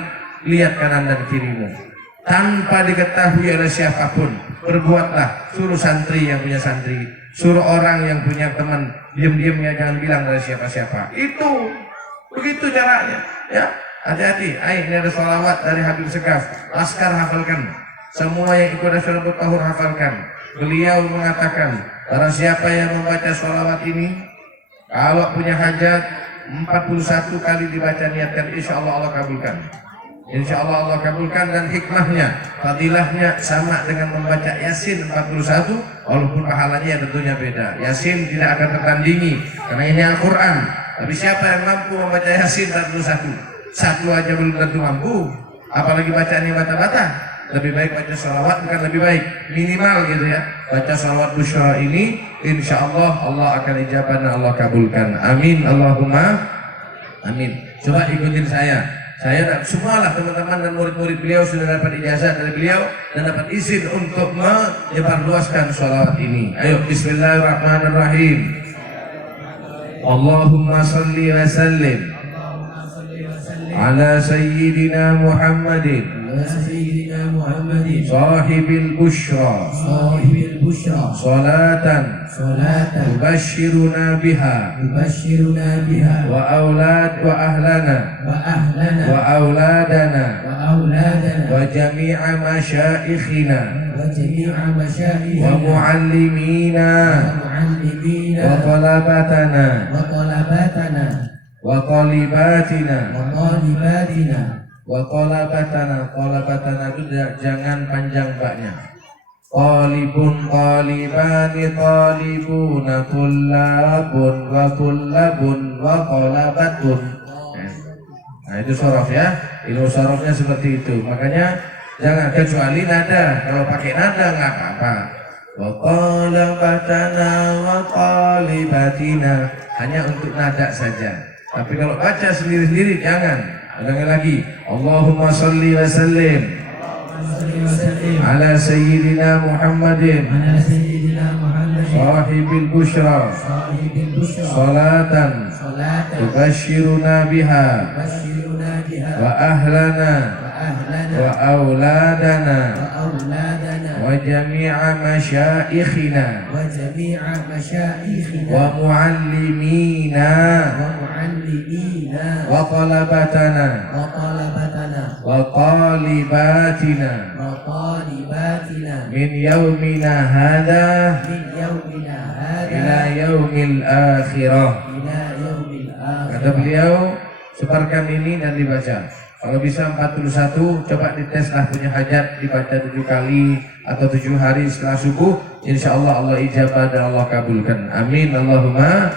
lihat kanan dan kirimu tanpa diketahui oleh siapapun. Berbuatlah, suruh santri yang punya santri, suruh orang yang punya teman, diam-diamnya jangan bilang dari siapa-siapa. Itu begitu caranya ya. Hati-hati. Ini ada sholawat dari Habib Segaf, Laskar hafalkan, semua yang ikut Syarabut Tahur hafalkan. Beliau mengatakan barang siapa yang membaca sholawat ini, kalau punya hajat 41 kali dibaca niatkan, insya Allah Allah kabulkan. Insya Allah Allah kabulkan. Dan hikmahnya, fadilahnya sama dengan membaca Yasin 41, walaupun pahalanya tentunya beda. Yasin tidak akan tertandingi karena ini Al-Quran. Tapi siapa yang mampu membaca Yasin 41? Satu aja belum tentu mampu, apalagi bacaan yang bata-bata. Lebih baik baca sholawat, bukan lebih baik, minimal gitu ya. Baca sholawat busyra ini, insya Allah Allah akan ijabah dan Allah kabulkan. Amin Allahumma amin. Coba ikutin saya dan semualah teman-teman dan murid-murid beliau sudah dapat ijazah dari beliau dan dapat izin untuk menyebarluaskan sholawat ini. Ayo bismillahirrahmanirrahim. Allahumma salli wa sallim ala sayyidina Muhammadin sahibil bushra salatan tubashshiruna biha wa auladana wa jami'a masyaikhina wa muallimina wa talabatana wa qalabatana itu jangan panjang baknya. Qalibun qalibani qalibuna kullabun wa qalabatun. Nah itu sorof ya. Ilmu sorofnya seperti itu. Makanya jangan kecuali nada. Kalau pakai nada nggak apa-apa. Wa qalabatana wa qalibatina, hanya untuk nada saja. Tapi kalau baca sendiri-sendiri jangan. Ulangi lagi. Allahumma salli wa sallim ala sayyidina Muhammadin sahibil bushra salatan tubashshiruna biha wa ahlana wa auladana wa jami'a masyaikhina wa muallimina wa talabatana wa qalibatina min yaumina hadha ila yaumil akhirah. Kata beliau, sebarkan ini dan dibaca. Kalau bisa 41, coba diteslah punya hajat, dibaca 7 kali atau 7 hari setelah subuh. Insya Allah Allah ijabah dan Allah kabulkan. Amin Allahumma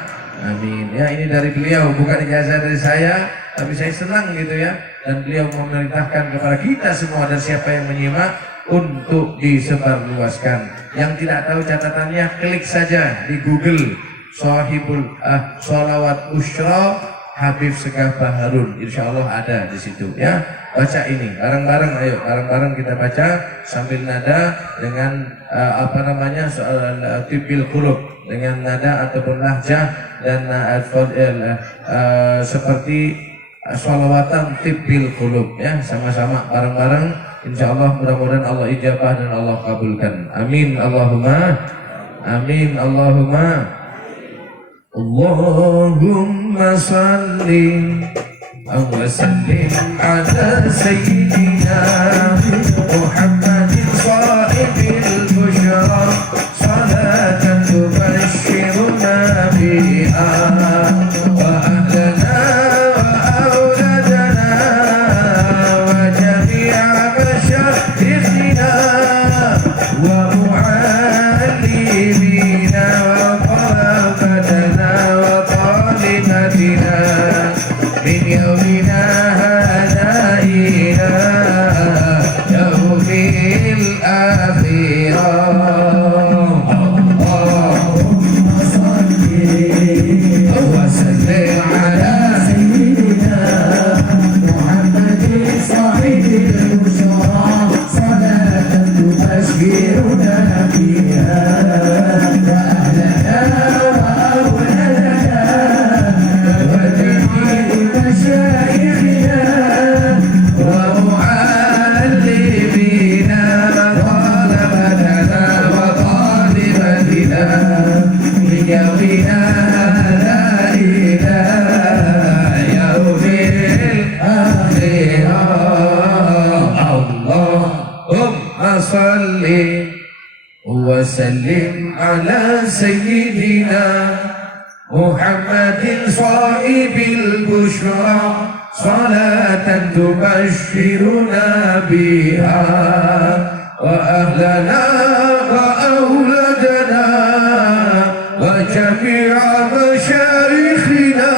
amin. Ya ini dari beliau, bukan ijazah dari saya, tapi saya senang gitu ya. Dan beliau memerintahkan kepada kita semua dan siapa yang menyimak untuk disebarluaskan. Yang tidak tahu catatannya, klik saja di Google sholawat busyra Habib Segaf Baharun, insya Allah ada di situ ya. Baca ini bareng-bareng, ayo bareng-bareng kita baca sambil nada dengan tibil qulub, dengan nada ataupun lahjah dan seperti sholawatan tibil qulub ya, sama-sama bareng-bareng. Insya Allah mudah-mudahan Allah ijabah dan Allah kabulkan. Amin Allahumma amin Allahumma Allahumma salli wa sallim ala sayyidina Muhammadin sahibil bushra salatan tubashshiruna biha wa ahlana wa awladana wa jami'a masyayikhina wa mu'allimina wa talabatana wa talibatina min yawmina hadha ila yawmil akhirah. Allahumma salli wa sallim ala sayyidina Muhammadin sahibil bushra salatan tubashshiruna biha wa ahlana wa awladana wa jami'i masyayikhina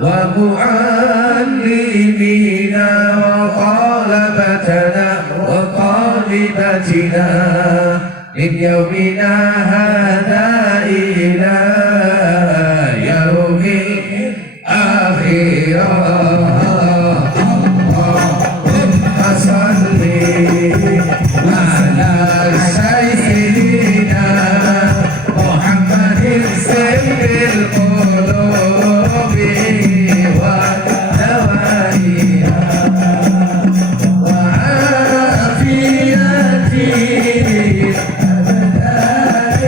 wa mu'allimina wa talabatana wa talibatina min yawmina hadha ila yawmil akhirah. Allahumma salli wa sallim ala sayyidina Muhammadin sahibil bushra salatan tubashshiruna biha wa ahlana wa awladana wa jami'a masyayikhina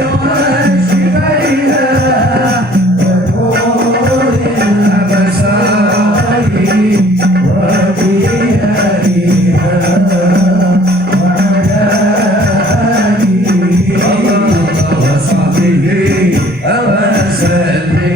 wa mu'allimina wa talabatana wa talibatina min yawmina hadha ila yawmil akhirah.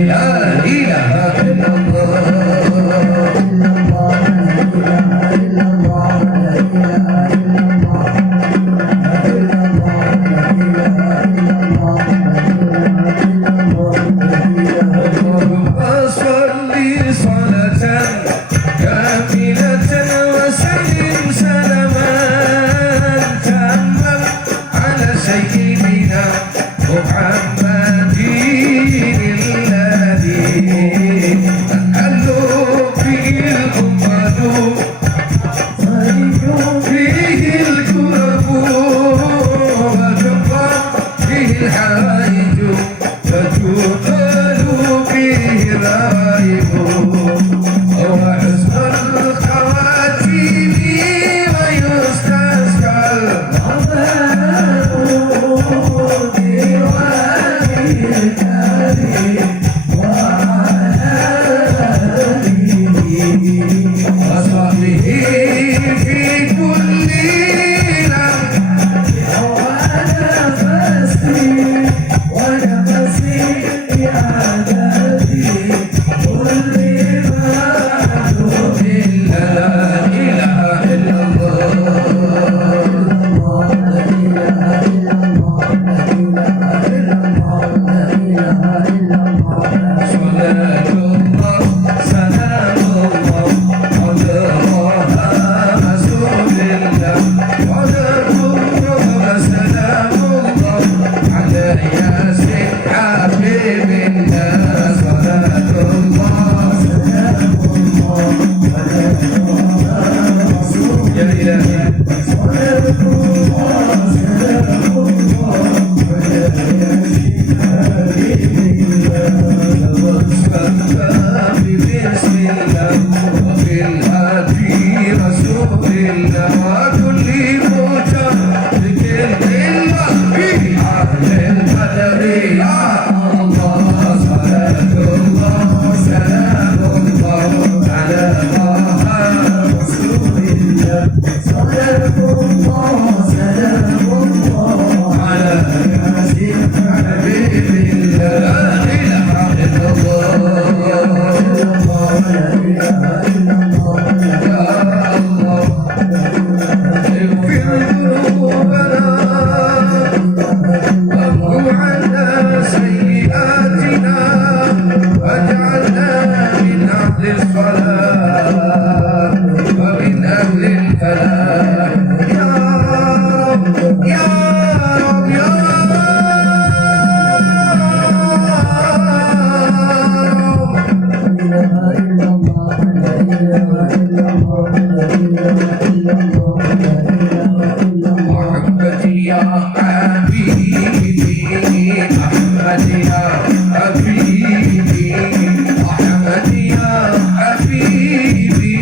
Allahumma salli ala sayyidina Muhammadin sayyidil qulubi wa dawaiha wa afiyati Allah محمد يا حبيبي أحمد يا حبيبي أحمد يا حبيبي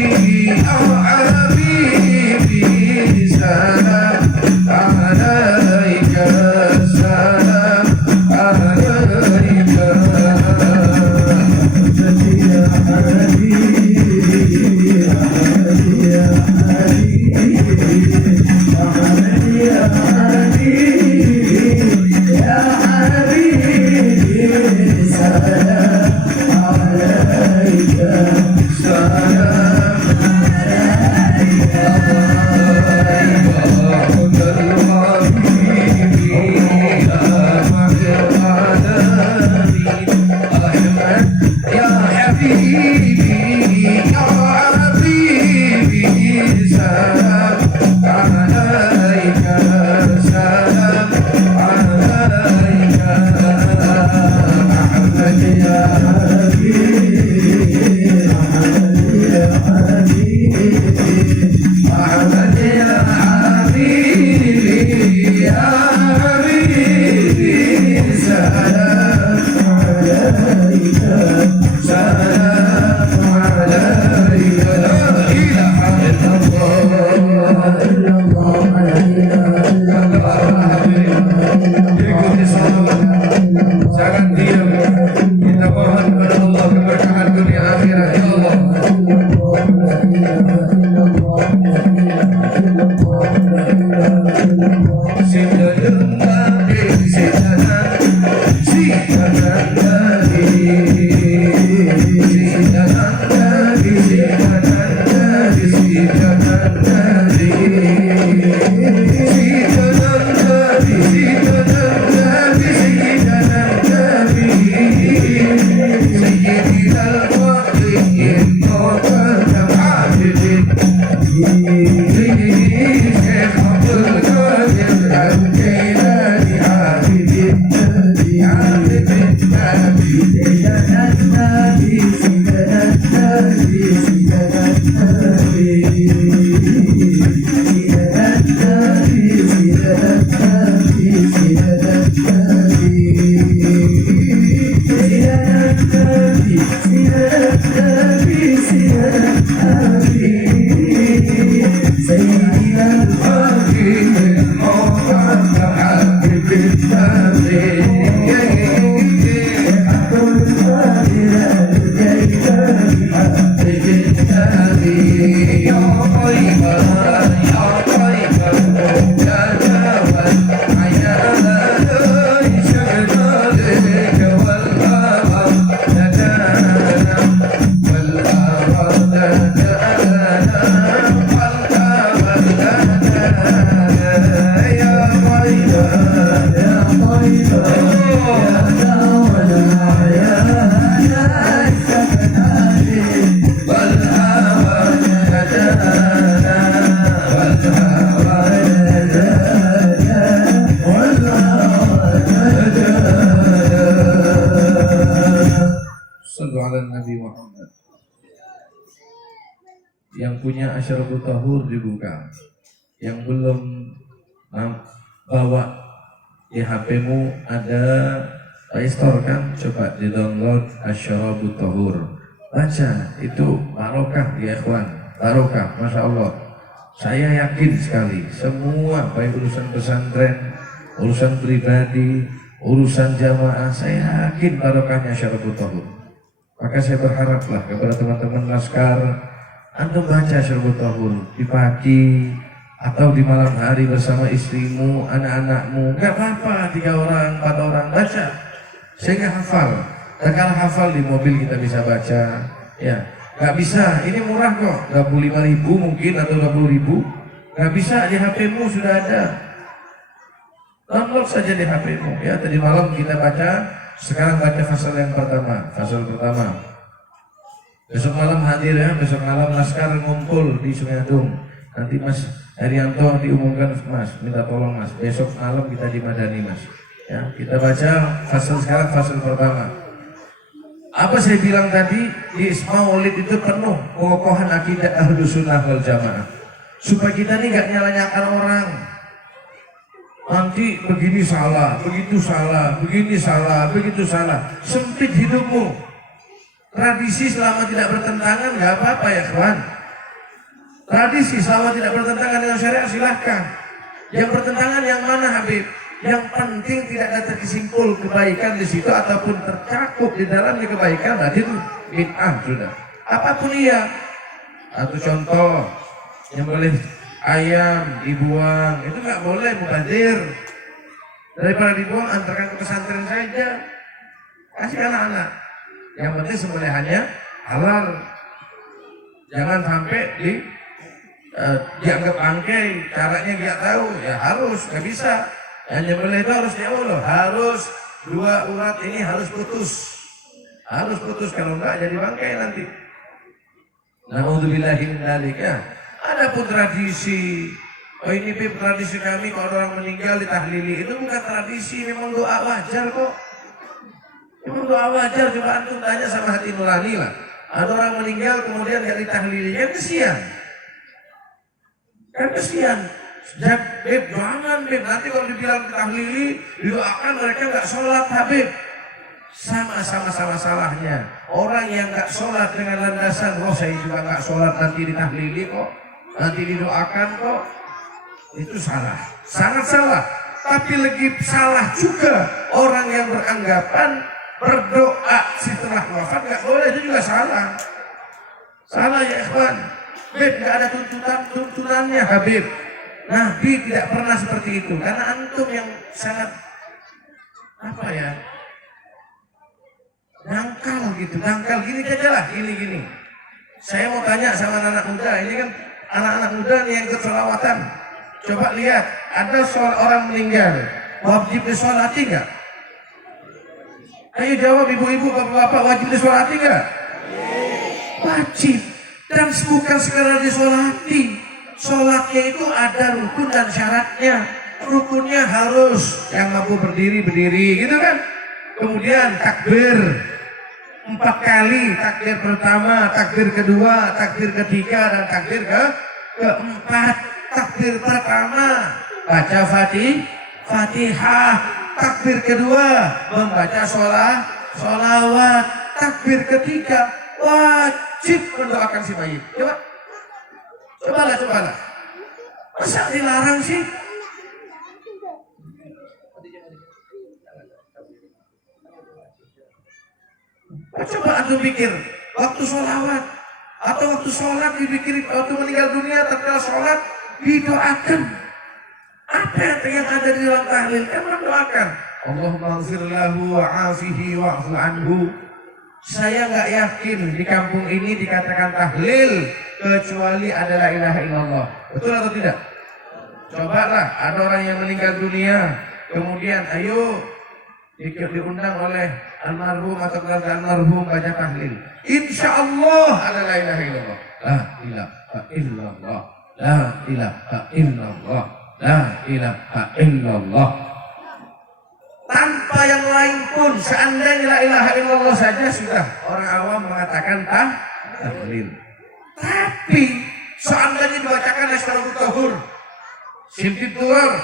يا حبيبي سلام عليك سلام عليك يا Jangan diam. Kita mohon kepada Allah keberkahan dunia akhirat ya Allah. Yang punya Asyaratul Tahur dibuka. Yang belum bawa di HP-mu ada Play Store kan? Coba di-download Asyaratul Tahur. Baca, itu barokah ya ikhwan. Barokah, Masya Allah. Saya yakin sekali semua baik urusan pesantren, urusan pribadi, urusan jamaah, saya yakin barokahnya Asyaratul Tahur. Maka saya berharaplah kepada teman-teman Laskar, antum baca Asyaratul Tahur di pagi atau di malam hari bersama istrimu, anak-anakmu, gak apa-apa, 3 orang, 4 orang, baca sehingga hafal. Dan kalau hafal di mobil kita bisa baca, ya. Gak bisa, ini murah kok, 25.000 mungkin atau 20.000. Gak bisa, di HP-mu sudah ada. Download saja di HP-mu, ya. Tadi malam kita baca, sekarang baca fasal yang pertama, fasal pertama. Besok malam hadir ya, besok malam Laskar ngumpul di Sungai Adung. Nanti Mas Herianto diumumkan, Mas, minta tolong Mas, besok malam kita di Madani Mas. Ya, kita baca fasal sekarang, fasal pertama. Apa saya bilang tadi, di Maulid itu penuh pengokohan akidah Ahlus Sunnah wal Jamaah. supaya kita nih gak nyala-nyalakan orang. Nanti begini salah, begitu salah, begini salah, begitu salah. Sempit hidupmu. Tradisi selama tidak bertentangan gak apa-apa ya kawan. Tradisi selama tidak bertentangan dengan syariat silahkan. Yang bertentangan yang mana Habib? Yang penting tidak ada terkesimpul kebaikan di situ ataupun tercakup di dalamnya kebaikan, berarti itu bid'ah sudah. Apapun iya. Satu contoh, yang boleh ayam dibuang itu nggak boleh, mubazir. Daripada dibuang antarkan ke pesantren saja, kasih anak-anak. Yang penting sembelihannya halal. Jangan sampai dianggap bangkai, caranya nggak tahu, ya harus nggak bisa. Yang nyembelih itu harus diulur, harus 2 urat ini harus putus, kalau enggak jadi bangkai nanti. Na'udzubillahi min dzalika. Adapun tradisi, oh ini Bib, tradisi kami kalau orang meninggal ditahlili, itu bukan tradisi, memang doa wajar kok. Memang doa wajar, coba antum tanya sama hati nurani lah. Ada orang meninggal kemudian gak ditahlili, kan kesian. Beb, jangan Beb, nanti kalau dibilang tahlili, didoakan mereka gak sholat Habib. Sama-sama salahnya. Orang yang gak sholat dengan landasan, oh saya juga gak sholat nanti ditahlili kok, nanti didoakan kok, itu salah, sangat salah. Tapi lebih salah juga orang yang beranggapan berdoa setelah wafat gak boleh, itu juga salah. Salah ya ikhwan. Beb, gak ada tuntunannya Habib. Nabi tidak pernah seperti itu, karena antum yang sangat apa ya, dangkal gitu, gini aja lah, gini. Saya mau tanya sama anak muda, ini kan anak-anak muda nih yang ikut sholawatan. Coba lihat, ada orang meninggal, wajib disolati nggak? Ayo jawab ibu-ibu, bapak-bapak, wajib disolati nggak? Wajib, dan bukan sekedar disolati. Sholatnya itu ada rukun dan syaratnya. Rukunnya harus yang mampu berdiri gitu kan. Kemudian takbir 4 kali, takbir pertama, takbir kedua, takbir ketiga, dan takbir keempat. Takbir pertama baca Fatihah, takbir kedua membaca sholawat, takbir ketiga wajib mendoakan si mayit. Cobalah. Masa dilarang sih? Coba antum pikir, waktu sholawat atau waktu sholat dipikirin, waktu meninggal dunia tatkala sholat didoakan. Apa yang ada di dalam tahlil? Kan mendoakan Allahumma ighfir lahu wa'afihi wa'fu anhu. Saya nggak yakin di kampung ini dikatakan tahlil kecuali ada la ilaha illallah. Betul atau tidak? Cobalah, ada orang yang meninggal dunia, kemudian ayo diundang oleh almarhum atau keluarga almarhum baca tahlil. Insya Allah ada la ilaha illallah. La ilaha illallah. La ilaha illallah. La ilaha illallah. Tanpa yang lain pun, seandainya la ilaha illallah saja sudah orang awam mengatakan tahlil. Tapi seandainya dibacakan asharul tahur, simtid turur,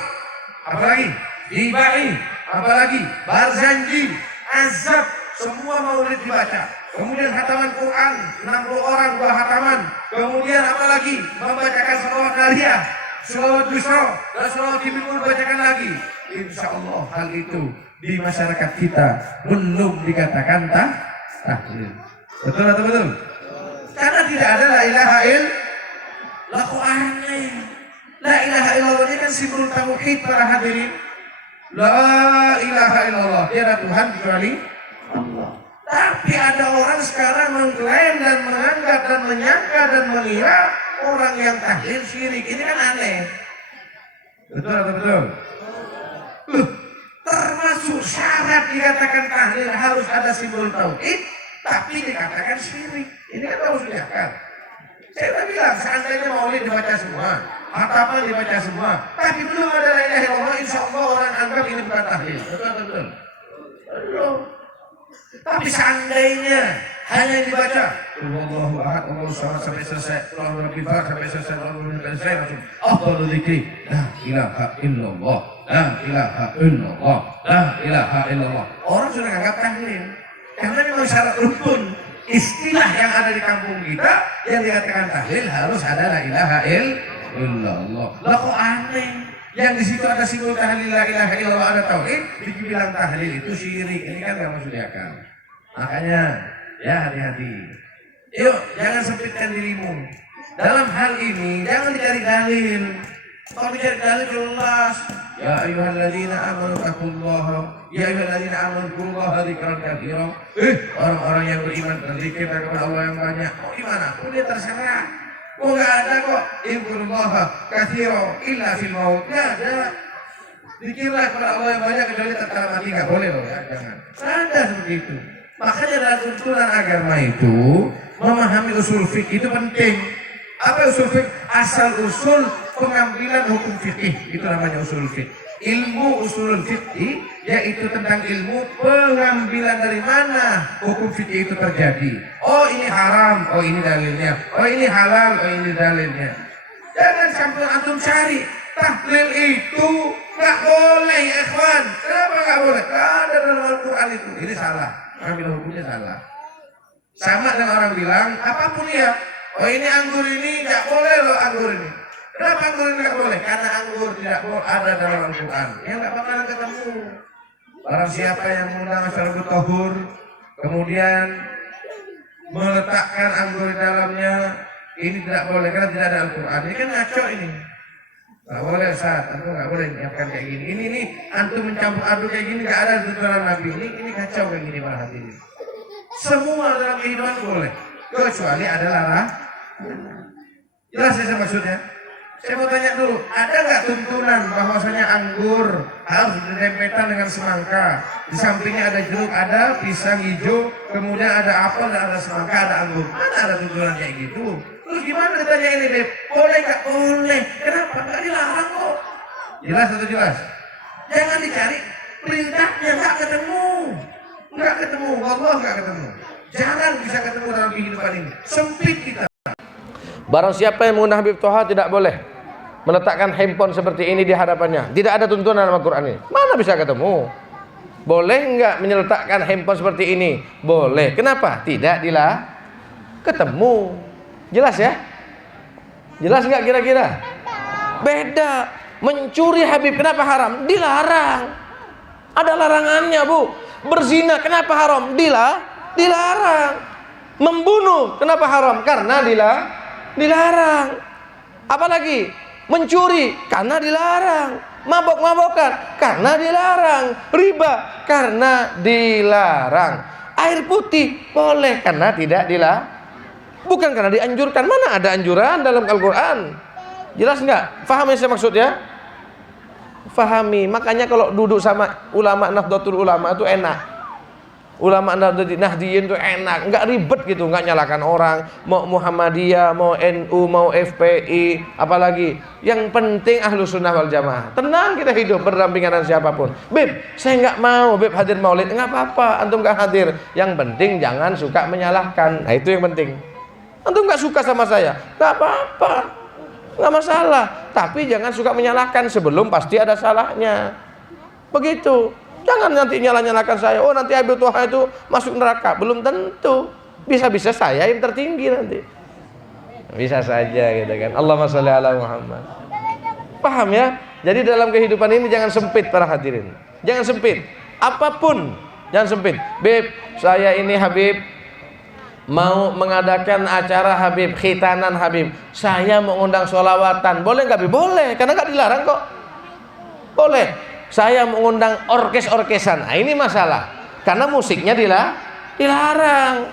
apalagi dibai, apalagi barzanji, azab, semua maulid dibaca. Kemudian hataman Quran 60 orang 2 hataman. Kemudian apalagi membacakan sholawat nariyah, sholawat busra, dan sholawat tibimun dibacakan lagi. Insya Allah hal itu di masyarakat kita belum dikatakan tahlil. Betul atau betul? Karena tidak ada la ilaha illallah. Kok aneh? La ilaha illallah ini kan simbol tauhid para hadirin. La ilaha illallah, tiada Tuhan kecuali Allah. Tapi ada orang sekarang mengklaim dan menganggap dan menyangka dan mengira orang yang tahlil syirik. Ini kan aneh. Betul atau betul? Termasuk syarat dikatakan tahlil harus ada simbol tauhid, tapi dikatakan syirik. Ini kan harus diakal. Saya udah bilang, seandainya maulid dibaca semua, hataman dibaca semua, tapi belum ada la ilaha illallah, insya Allah orang anggap ini bukan tahlil. Betul atau betul? Belum. Tapi seandainya hanya dibaca Allahu ahad, Allahu samad sampai selesai, Allahu rabbil falaq sampai selesai, Allahu rabbil selesai langsung afdalul dzikri la ilaha illallah, la ilaha illallah, la ilaha illallah. Orang sudah anggap tahlil karena memang syarat rukun. Istilah yang ada di kampung kita yang dikatakan tahlil harus ada la ilaha illallah. Lah kok aneh? Yang di situ ada simbol tahlil la ilaha illallah, ada tauhid, dibilang tahlil itu syirik. Ini kan nggak masuk di akal. Makanya ya hati-hati. Yuk, jangan sempitkan dirimu. Dalam hal ini jangan dicari dalil. Kalau dicari dalil jelas. Ya ayyuhalladzina amanu taqullaha, ya ayyuhalladzina amanu dzkurullaha dzikran katsira. Orang-orang yang beriman berzikir kepada Allah yang banyak. Oh gimana? Oh dia terserah. Oh enggak ada kok dzkurullaha katsira illa fil maut. Enggak ada. Zikirlah kepada Allah yang banyak kecuali tatkala mati, enggak boleh loh ya, jangan. Ada seperti itu. Makanya dalam tuntunan agama itu memahami usul fikih itu penting. Apa usul fikih? Asal usul pengambilan hukum fikih, itu namanya usul fikih. Ilmu usul fikih yaitu tentang ilmu pengambilan dari mana hukum fikih itu terjadi. Oh ini haram, oh ini dalilnya. Oh ini halal, oh ini dalilnya. Jangan sampai antum cari tahlil itu nggak boleh ya ikhwan. Kenapa nggak boleh? Nggak ada dalam Al-Quran itu. Ini salah. Ambil hukumnya salah. Sama dengan orang bilang apapun ya. Oh ini anggur ini nggak boleh loh anggur ini. Kenapa anggur ini nggak boleh? Karena anggur tidak boleh ada dalam Al-Quran. Ya nggak bakalan ketemu. Barang siapa yang mengundang syarabut tahur, kemudian meletakkan anggur di dalamnya, ini tidak boleh karena tidak ada Al-Quran. Ini kan ngaco ini. Nggak boleh Ustaz, antum nggak boleh menyiapkan kayak gini. Ini antum mencampur aduk kayak gini nggak ada tuntunan Nabi. Ini kacau kayak gini para hadirin. Semua dalam kehidupan boleh, kecuali ada larangan. Jelas ya maksudnya? Saya mau tanya dulu, ada nggak tuntunan bahwasanya anggur harus didempetan dengan semangka? Di sampingnya ada jeruk, ada pisang hijau, kemudian ada apel, dan ada semangka, ada anggur. Mana ada tuntunan kayak gitu? Terus gimana ditanya ini, Beb? Boleh nggak? Boleh. Kenapa? Nggak dilarang kok. Jelas atau jelas? Jangan dicari perintahnya, nggak ketemu. Nggak ketemu, Allah nggak ketemu. Jangan bisa ketemu dalam kehidupan ini. Sempit kita. Barang siapa yang mengundang Habib Toha tidak boleh meletakkan handphone seperti ini di hadapannya. Tidak ada tuntunan dalam Al-Quran ini. Mana bisa ketemu? Boleh enggak menyeletakkan handphone seperti ini? Boleh. Kenapa? Tidak ketemu. Jelas ya? Jelas enggak kira-kira? Beda. Mencuri Habib kenapa haram? Dilarang. Ada larangannya, Bu. Berzina kenapa haram? Dilarang. Membunuh kenapa haram? Karena dilarang. Apalagi mencuri karena dilarang. Mabok-mabokan karena dilarang. Riba karena dilarang. Air putih boleh karena tidak dilarang. Bukan karena dianjurkan. Mana ada anjuran dalam Al-Quran? Jelas nggak? Faham yang saya maksud ya? Fahami. Makanya kalau duduk sama ulama Nahdlatul Ulama itu enak. Ulama Nahdiyin itu enak, nggak ribet gitu, nggak nyalakan orang, mau Muhammadiyah, mau NU, mau FPI, apalagi. Yang penting Ahlus Sunnah wal Jamaah. Tenang kita hidup berdampingan dengan siapapun. Beb, saya nggak mau Beb hadir maulid, nggak apa-apa, antum nggak hadir. Yang penting jangan suka menyalahkan. Nah itu yang penting. Antum nggak suka sama saya, nggak apa-apa, nggak masalah. Tapi jangan suka menyalahkan sebelum pasti ada salahnya. Begitu. Jangan nanti nyala-nyalakan saya. Oh nanti Habib Toha itu masuk neraka. Belum tentu. Bisa-bisa saya yang tertinggi nanti. Bisa saja gitu kan. Allahumma sholli ala Muhammad. Paham ya? Jadi dalam kehidupan ini jangan sempit para hadirin. Jangan sempit. Apapun jangan sempit. Beb, saya ini Habib mau mengadakan acara Habib, khitanan Habib. Saya mau undang sholawatan. Boleh nggak Beb? Boleh. Karena nggak dilarang kok. Boleh. Saya mengundang orkes-orkesan. Nah, ini masalah. Karena musiknya dilarang.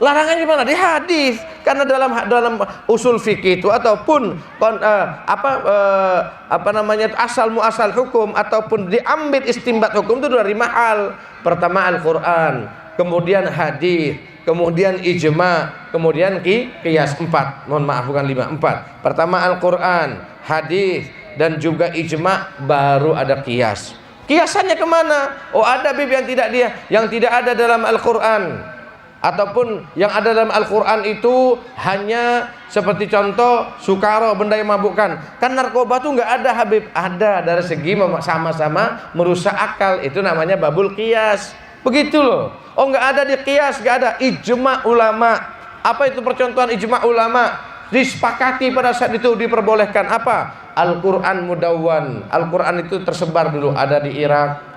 Larangannya di mana? Di hadis. Karena dalam usul fikih itu ataupun asal muasal hukum ataupun diambil istimbat hukum itu dari mahal. Pertama Al-Qur'an, kemudian hadis, kemudian ijma, kemudian qiyas 4. Mohon maaf bukan 5, 4. Pertama Al-Qur'an, hadis dan juga ijma, baru ada qiyas. Kiasannya kemana? Oh ada Bib yang tidak ada dalam Al-Quran. ataupun yang ada dalam Al-Quran itu hanya seperti contoh sukaro, benda yang mabukkan. Kan narkoba tuh nggak ada Habib, ada dari segi sama-sama merusak akal, itu namanya babul qiyas. Begitu loh. Oh nggak ada di qiyas, nggak ada ijma ulama. Apa itu percontohan ijma ulama? Disepakati pada saat itu diperbolehkan apa? Al-Quran mudawwan. Al-Quran itu tersebar dulu, ada di Irak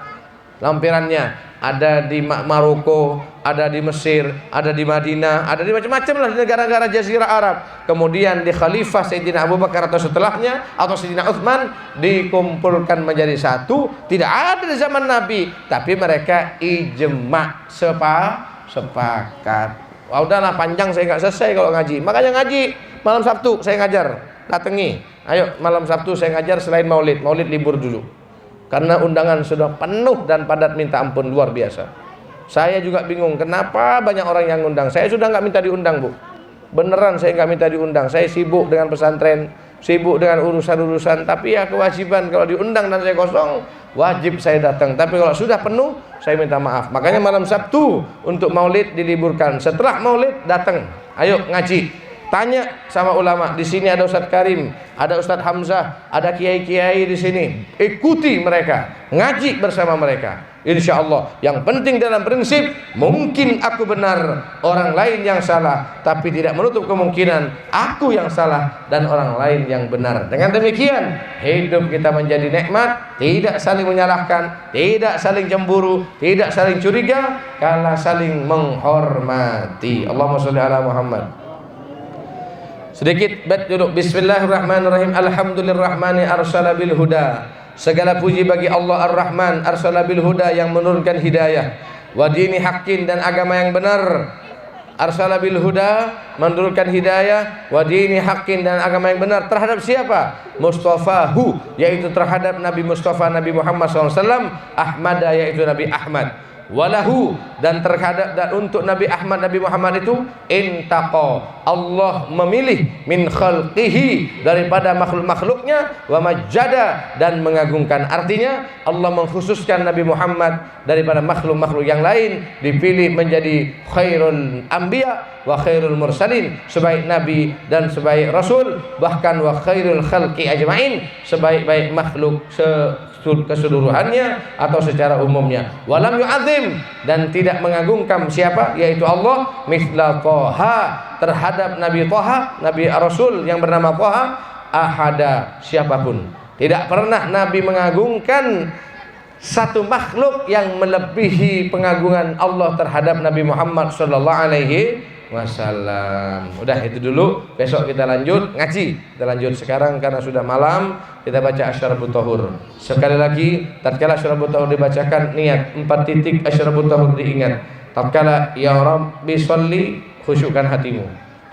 lampirannya, ada di Maroko, ada di Mesir, ada di Madinah, ada di macam-macam lah di negara-negara Jazirah Arab. Kemudian di Khalifah Sayyidina Abu Bakar atau setelahnya atau Sayyidina Utsman dikumpulkan menjadi satu. Tidak ada di zaman Nabi, tapi mereka ijma, sepakat. Wah, udahlah panjang, saya nggak selesai kalau ngaji. Makanya ngaji malam Sabtu saya ngajar, datangi. Ayo malam Sabtu saya ngajar selain Maulid. Maulid libur dulu. Karena undangan sudah penuh dan padat minta ampun luar biasa. Saya juga bingung kenapa banyak orang yang undang. Saya sudah nggak minta diundang, Bu. Beneran saya nggak minta diundang. Saya sibuk dengan pesantren, sibuk dengan urusan-urusan. Tapi ya kewajiban kalau diundang dan saya kosong, wajib saya datang. Tapi kalau sudah penuh, saya minta maaf. Makanya malam Sabtu untuk Maulid diliburkan. Setelah Maulid datang. Ayo ngaji. Tanya sama ulama, di sini ada Ustadz Karim, ada Ustadz Hamzah, ada kiai-kiai di sini. Ikuti mereka, ngaji bersama mereka. Insya Allah. Yang penting dalam prinsip, mungkin aku benar, orang lain yang salah, tapi tidak menutup kemungkinan aku yang salah dan orang lain yang benar. Dengan demikian, hidup kita menjadi nikmat, tidak saling menyalahkan, tidak saling cemburu, tidak saling curiga, kalah saling menghormati. Allahumma sholli ala Muhammad. Sedikit bet duduk. Bismillahirrahmanirrahim. Alhamdulillahirrahmani arsala bil huda. Segala puji bagi Allah Ar-Rahman arsala bil huda, yang menurunkan hidayah. Wa dini haqqin, dan agama yang benar. Arsala bil huda, menurunkan hidayah. Wa dini haqqin, dan agama yang benar. Terhadap siapa? Mustafahu, yaitu terhadap Nabi Mustafa Nabi Muhammad SAW. Ahmada, yaitu Nabi Ahmad. Walahu, dan terhadap dan untuk Nabi Ahmad Nabi Muhammad itu intaqa, Allah memilih min khalqihi, daripada makhluk-makhluknya, wa majjada, dan mengagungkan. Artinya Allah mengkhususkan Nabi Muhammad daripada makhluk-makhluk yang lain, dipilih menjadi khairul anbiya wa khairul mursalin, sebaik nabi dan sebaik rasul, bahkan wa khairul khalqi ajmain, sebaik-baik makhluk keseluruhannya atau secara umumnya. Walam yu'adzim, dan tidak mengagungkan siapa? Yaitu Allah. Mithla Thaha, terhadap Nabi Thaha, Nabi Rasul yang bernama Thaha, ahada, siapapun. Tidak pernah Nabi mengagungkan satu makhluk yang melebihi pengagungan Allah terhadap Nabi Muhammad sallallahu alaihi wasallam. Udah itu dulu, besok kita lanjut ngaji. Kita lanjut sekarang karena sudah malam, kita baca Asyarabut Tahur. Sekali lagi, tatkala Asyarabut Tahur dibacakan, niat 4 titik Asyarabut Tahur diingat. Tatkala ya Rabbi sholli, khusyukkan hatimu.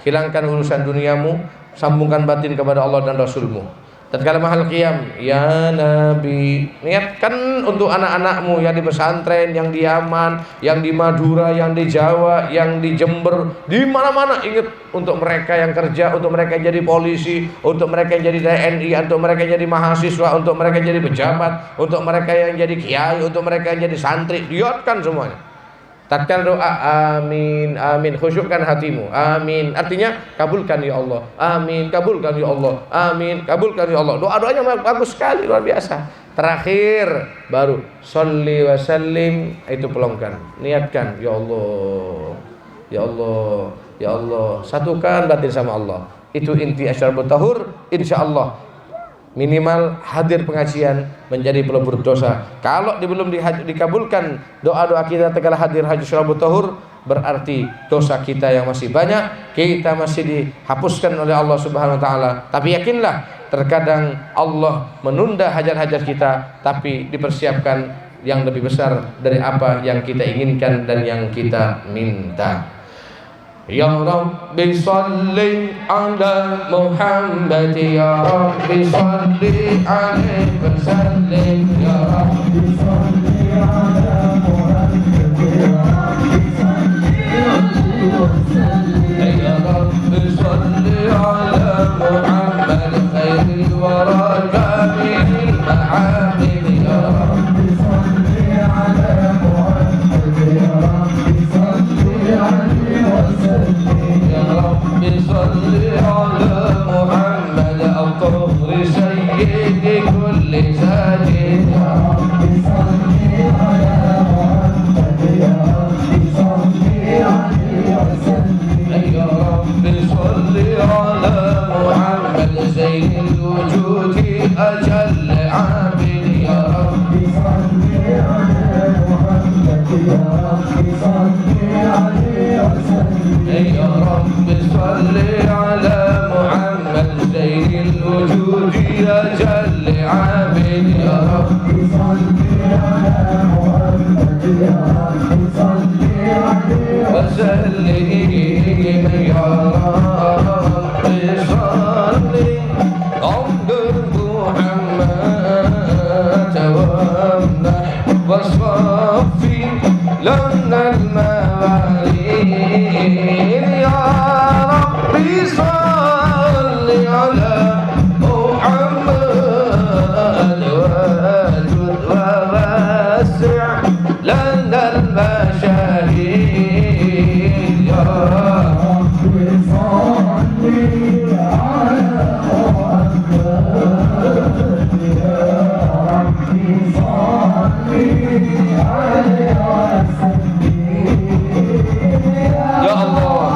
Hilangkan urusan duniamu, sambungkan batin kepada Allah dan Rasulmu. Tatkala mahal qiyam, ya Nabi, niatkan untuk anak-anakmu yang di pesantren, yang di Yaman, yang di Madura, yang di Jawa, yang di Jember, di mana-mana. Ingat untuk mereka yang kerja, untuk mereka yang jadi polisi, untuk mereka yang jadi TNI, untuk mereka yang jadi mahasiswa, untuk mereka yang jadi pejabat, untuk mereka yang jadi kiai, untuk mereka yang jadi santri. Niatkan semuanya. Tatkala doa, amin, amin, khusyukkan hatimu, amin, artinya kabulkan ya Allah, amin, kabulkan ya Allah, amin, kabulkan ya Allah. Doa-doanya bagus sekali, luar biasa. Terakhir baru sholli wa sallim, itu pelongkan, niatkan ya Allah, ya Allah, ya Allah, satukan batin sama Allah. Itu inti Asyarabut Tahur. Insyaallah minimal hadir pengajian menjadi pelebur dosa. Kalau belum dikabulkan doa-doa kita tatkala hadir Asyarabut Tahur, berarti dosa kita yang masih banyak, kita masih dihapuskan oleh Allah Subhanahu wa taala. Tapi yakinlah, terkadang Allah menunda hajat-hajat kita, tapi dipersiapkan yang lebih besar dari apa yang kita inginkan dan yang kita minta. Ya Rabbi salli ala Muhammad, ya Rabbi salli alaihi wa sallim, ya Rabbi salli ala Muhammad, ya Rabbi salli alaihi wa sallim, ya Rabbi salli ala Muhammad khairil wara jamil ma'amil, ya Rabbi salli ala Muhammad, ya Rabbi salli alaihi أجل عابد يا رب يا رب صل على محمد سيد الوجود يا جل عابد يا رب وسلم يا رب صل عبد محمد وامنح وصفي لنا الموالين يا ربي صل على محمد وجد ووسع لنا المشاهين يا ربي صل على محمد يا ربي صل يا الله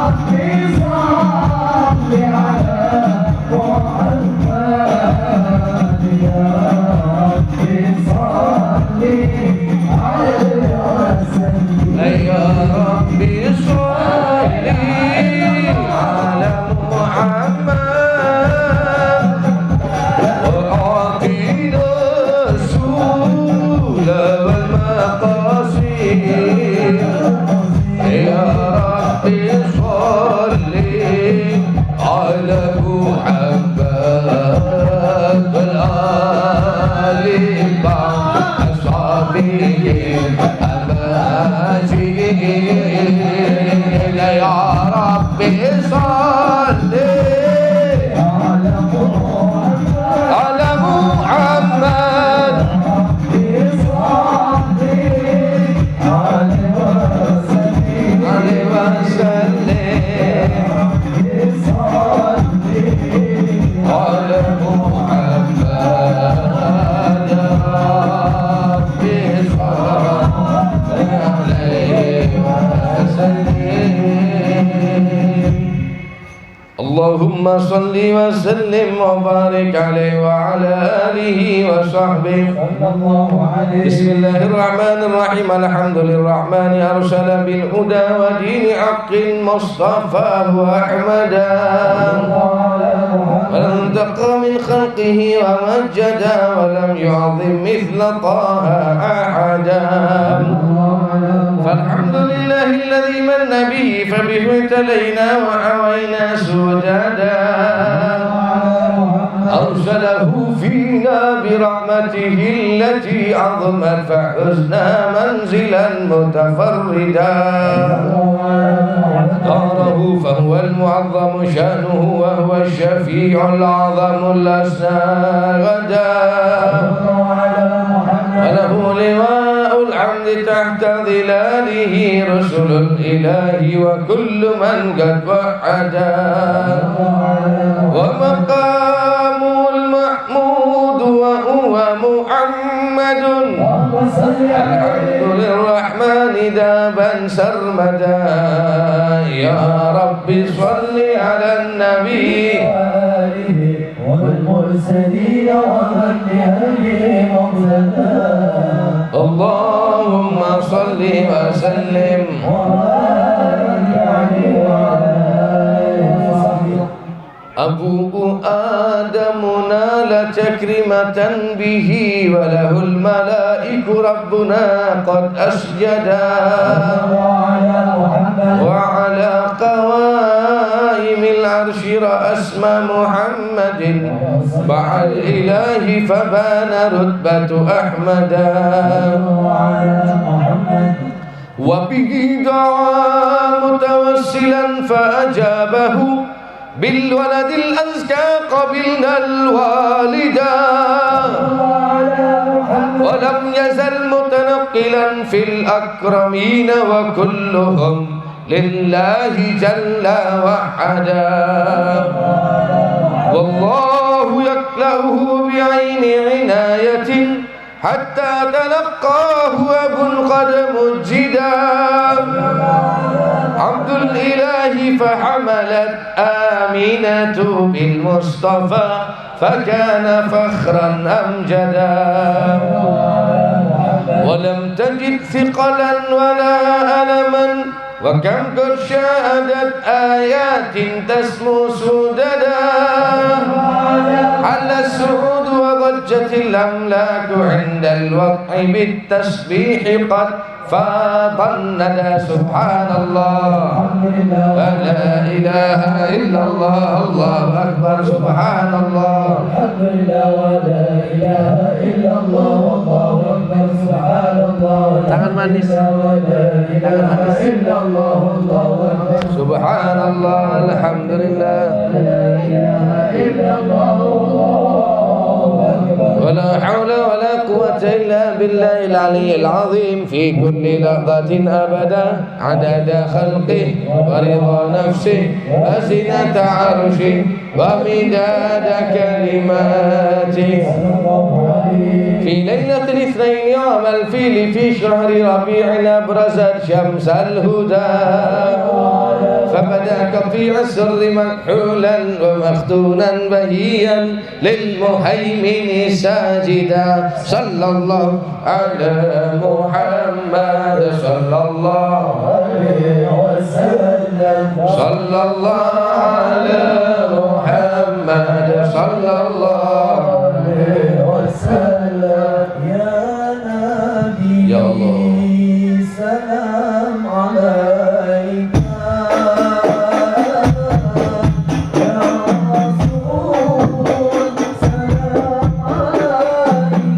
يا ربي صل على محمد وأعطينا السبل والمقاصد يا ربي صل على محمد والآل وأصحابه أماجد يا ربي صل على محمد عليه وسلم على محمد يا ربي صل عليه وسلم اللهم صل وسلم وبارك عليه وعلى آله وصحبه بسم الله الرحمن الرحيم الحمد للرحمن أرسل بالهدى ودين حق مصطفاه أحمدا وانتقى من خلقه ومجدا ولم يعظم مثل طه أحدا فالحمد لله الذي من به فبه ابتلينا وحوينا سجدا أرسله فينا برحمته التي عظمت فحزنا منزلا متفردا اختاره فهو المعظم شأنه وهو الشفيع الأعظم الأسنى غدا وله لواء الحمد تحت ظلاله رسل الإله وكل من قد وحدا ومقامه المحمود وهو محمد الحمد للرحمن دابا سرمدا يا رب صل على النبي والمرسلين ومن بهديه مقتدى اللهم صل وسلم وبارك عليه وعلى آله وصحبه أبوء آدم نال تكرمة به وله الملائك ربنا قد أسجدا وعلى قوائم العرش رأسم محمد مع الإله فبان رتبة أحمدا وبه دعا متوسلا فأجابه بالولد الأزكى قبلنا الوالدا ولم يزل متنقلا في الأكرمين وكلهم لله جل وحدا والله يكلأه بعين عناية حتى تلقاه أب قد مجدا عبد الإله فحملت آمنة بالمصطفى فكان فخرا أمجدا ولم تجد ثقلا ولا ألما وكم قد شاهدت آيات تسمو سددا على السعود وضجت الأملاك عند الوضع بالتسبيح قد فاض الندى سبحان الله لا إله إلا الله الله أكبر سبحان الله الحمد لله ولا إله إلا الله والله أكبر سبحان الله Tangan manis. ولا إله إلا الله والله أكبر سبحان الله الحمد لله لا إله إلا الله ولا حول ولا قوة إلا بالله العلي العظيم في كل لحظة أبدا عدد خلقه ورضا نفسه وزنة عرشه ومداد كلماته في ليلة الاثنين يوم الفيل في شهر ربيع أبرزت شمس الهدى فبدا قطيع السر مكحولا ومختونا بهيا للمهيمن ساجدا صلى الله على محمد صلى الله عليه وسلم صلى الله على محمد صلى الله عليه وسلم يا نبي يا الله. سلام عليك يا رسول سلام عليك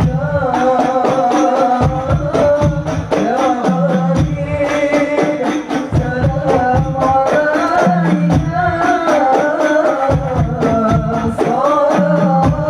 يا حبيب سلام عليك صلوات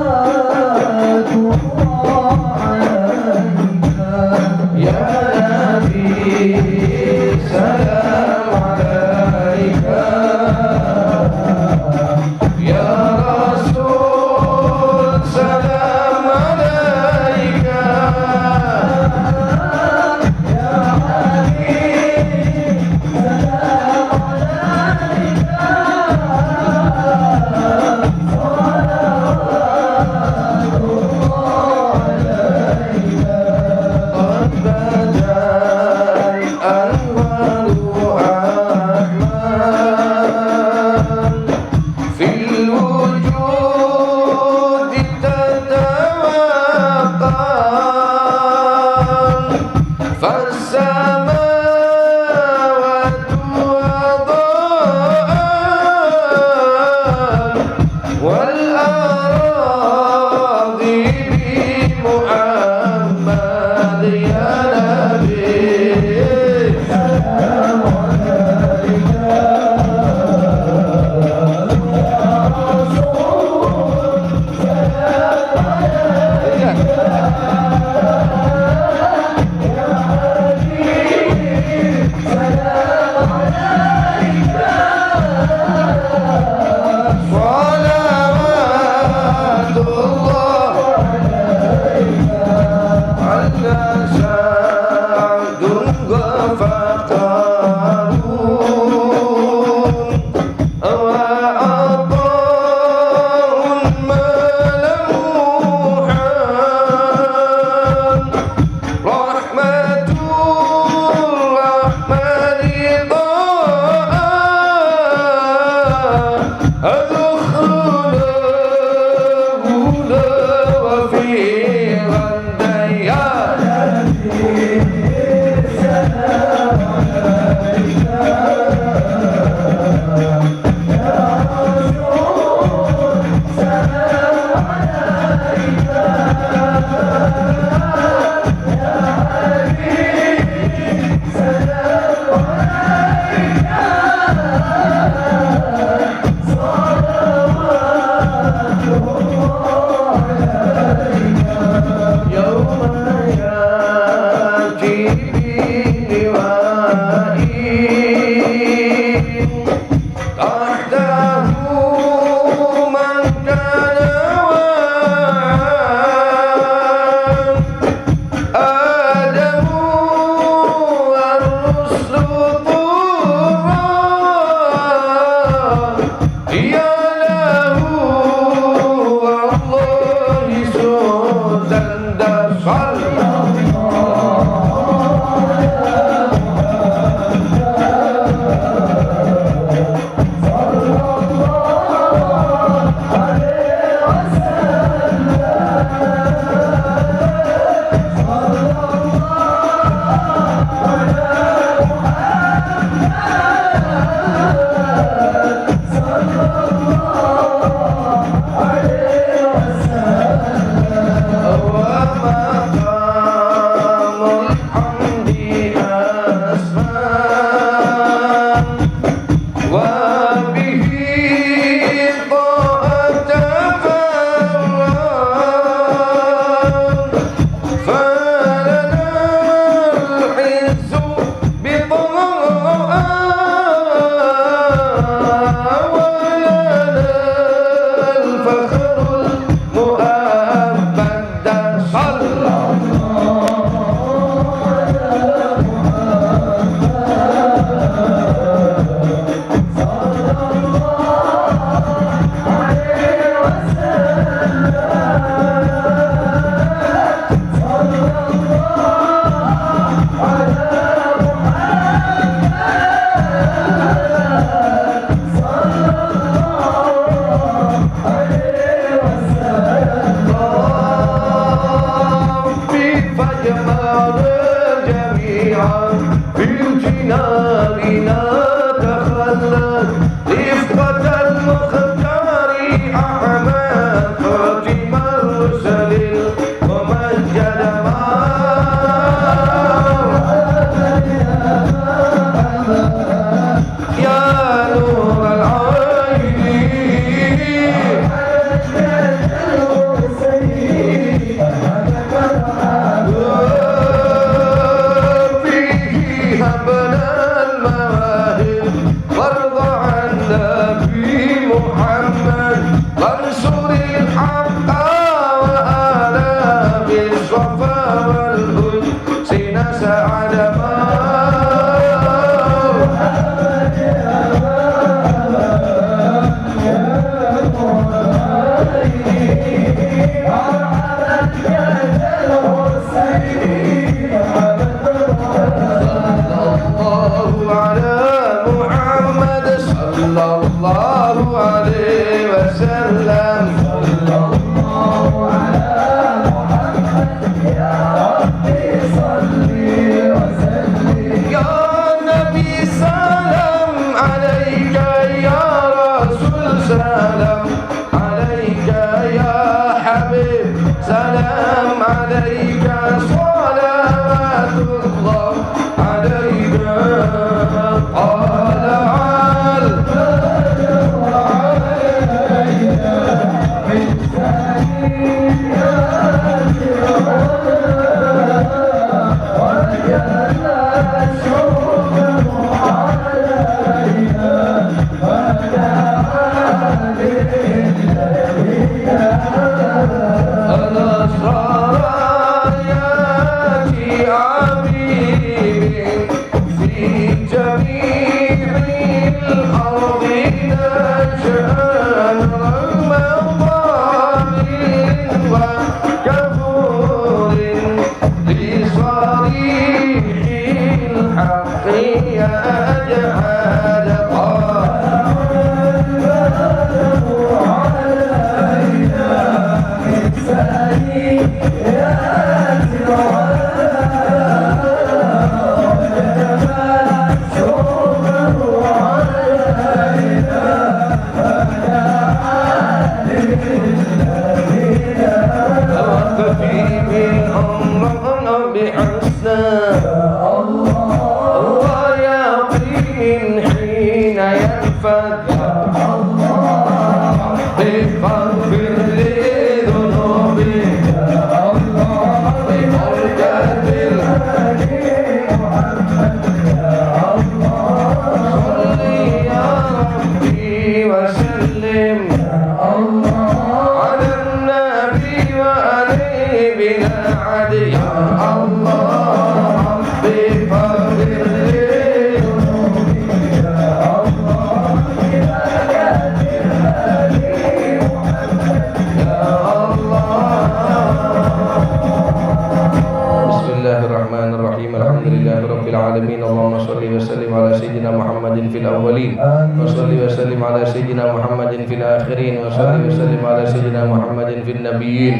العالمين اللهم صل وسلم على سيدنا محمد في الأولين وصل وسلم على سيدنا محمد في الآخرين وصل وسلم على سيدنا محمد في النبيين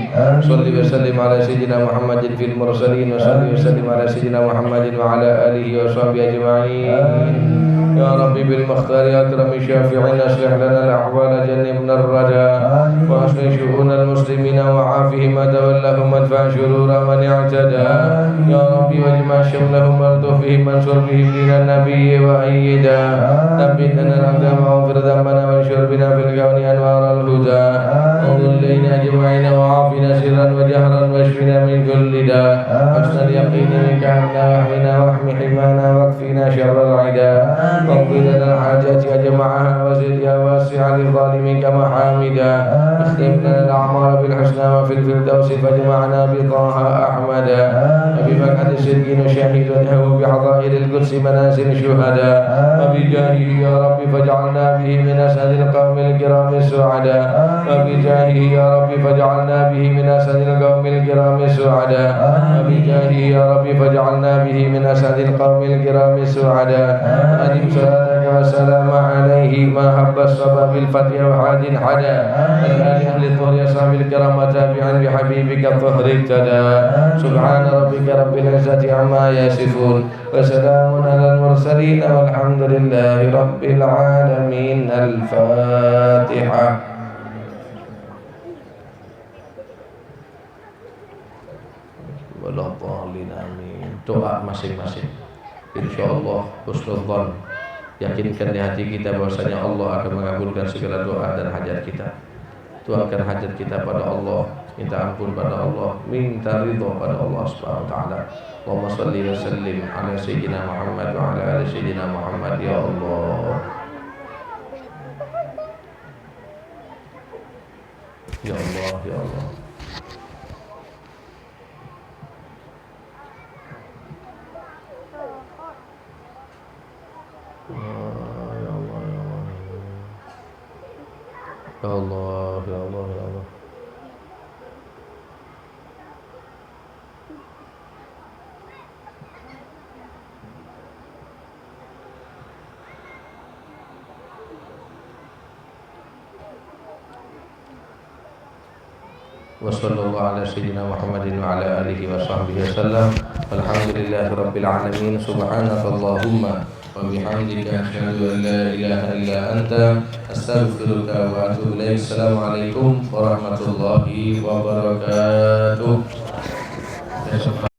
صل وسلم على سيدنا محمد في المرسلين وصل وسلم على سيدنا محمد وعلى آله وصحبه أجمعين يا ربي بالمختار أكرم شافعين أصلح لنا الأحوال جنبنا الرجاء وأصلح شؤون المسلمين وعافهم تولهم وادفع شرور من اعتدى يا ربي واجمع شملهم والطف بهم وانصر بهم دين النبي وأيدا ثبت لنا الأقدام واغفر ذنبنا وانشر بنا في الكون أنوار الهدى انظر إلينا أجمعين وعافنا سرا وجهرا واشفنا من كل داء حسن اليقين منك عنا واحمنا واحم حمانا واكفنا شر العدا واقضي لنا الحاجات أجمعها وزد يا واسع للظالمين محامدا اختم لنا الأعمار بالحسنى وفي الفردوس فاجمعنا بطه أحمدا وبمقعد صدق نشهد له بحضائر القدس منازل شهداء وبجاهه يا رب فاجعلنا به من أسعد القوم الكرام السعداء وبجاهه يا رب فاجعلنا به من أسعد القوم الكرام السعداء وبجاهه يا رب فاجعلنا به من أسعد القوم الكرام السعداء أدم صلاتك وسلام عليه ما هب الصبا بالفتح وحاد حدا الآل أهل الطهر أصحاب الكرام تابعا بحبيبك الطهر اقتدى سبحان ربك رب العزة عما يصفون وسلام على المرسلين والحمد لله رب العالمين. الفاتحة. Waladhdallin amin. Doa masing-masing. Insyaallah husnudzan, yakinkan di hati kita bahwasanya Allah akan mengabulkan segala doa dan hajat kita. Tuangkan hajat kita pada Allah, minta ampun pada Allah, minta ridha pada Allah Subhanahu wa taala. Allahumma shalli wa sallim ala sayyidina Muhammad wa ala ali sayyidina Muhammad ya Allah. Ya Allah, ya Allah. Ya Allah, ya Allah, ya Allah. Wa sallallahu ala sayyidina Muhammadin wa ala alihi wa sahbihi wasallam. Walhamdulillahi rabbil alamin. Subhanakallahumma wa bihamdika asyhadu an la ilaha illa anta astaghfiruka wa atubu ilaik. Assalamualaikum warahmatullahi wabarakatuh.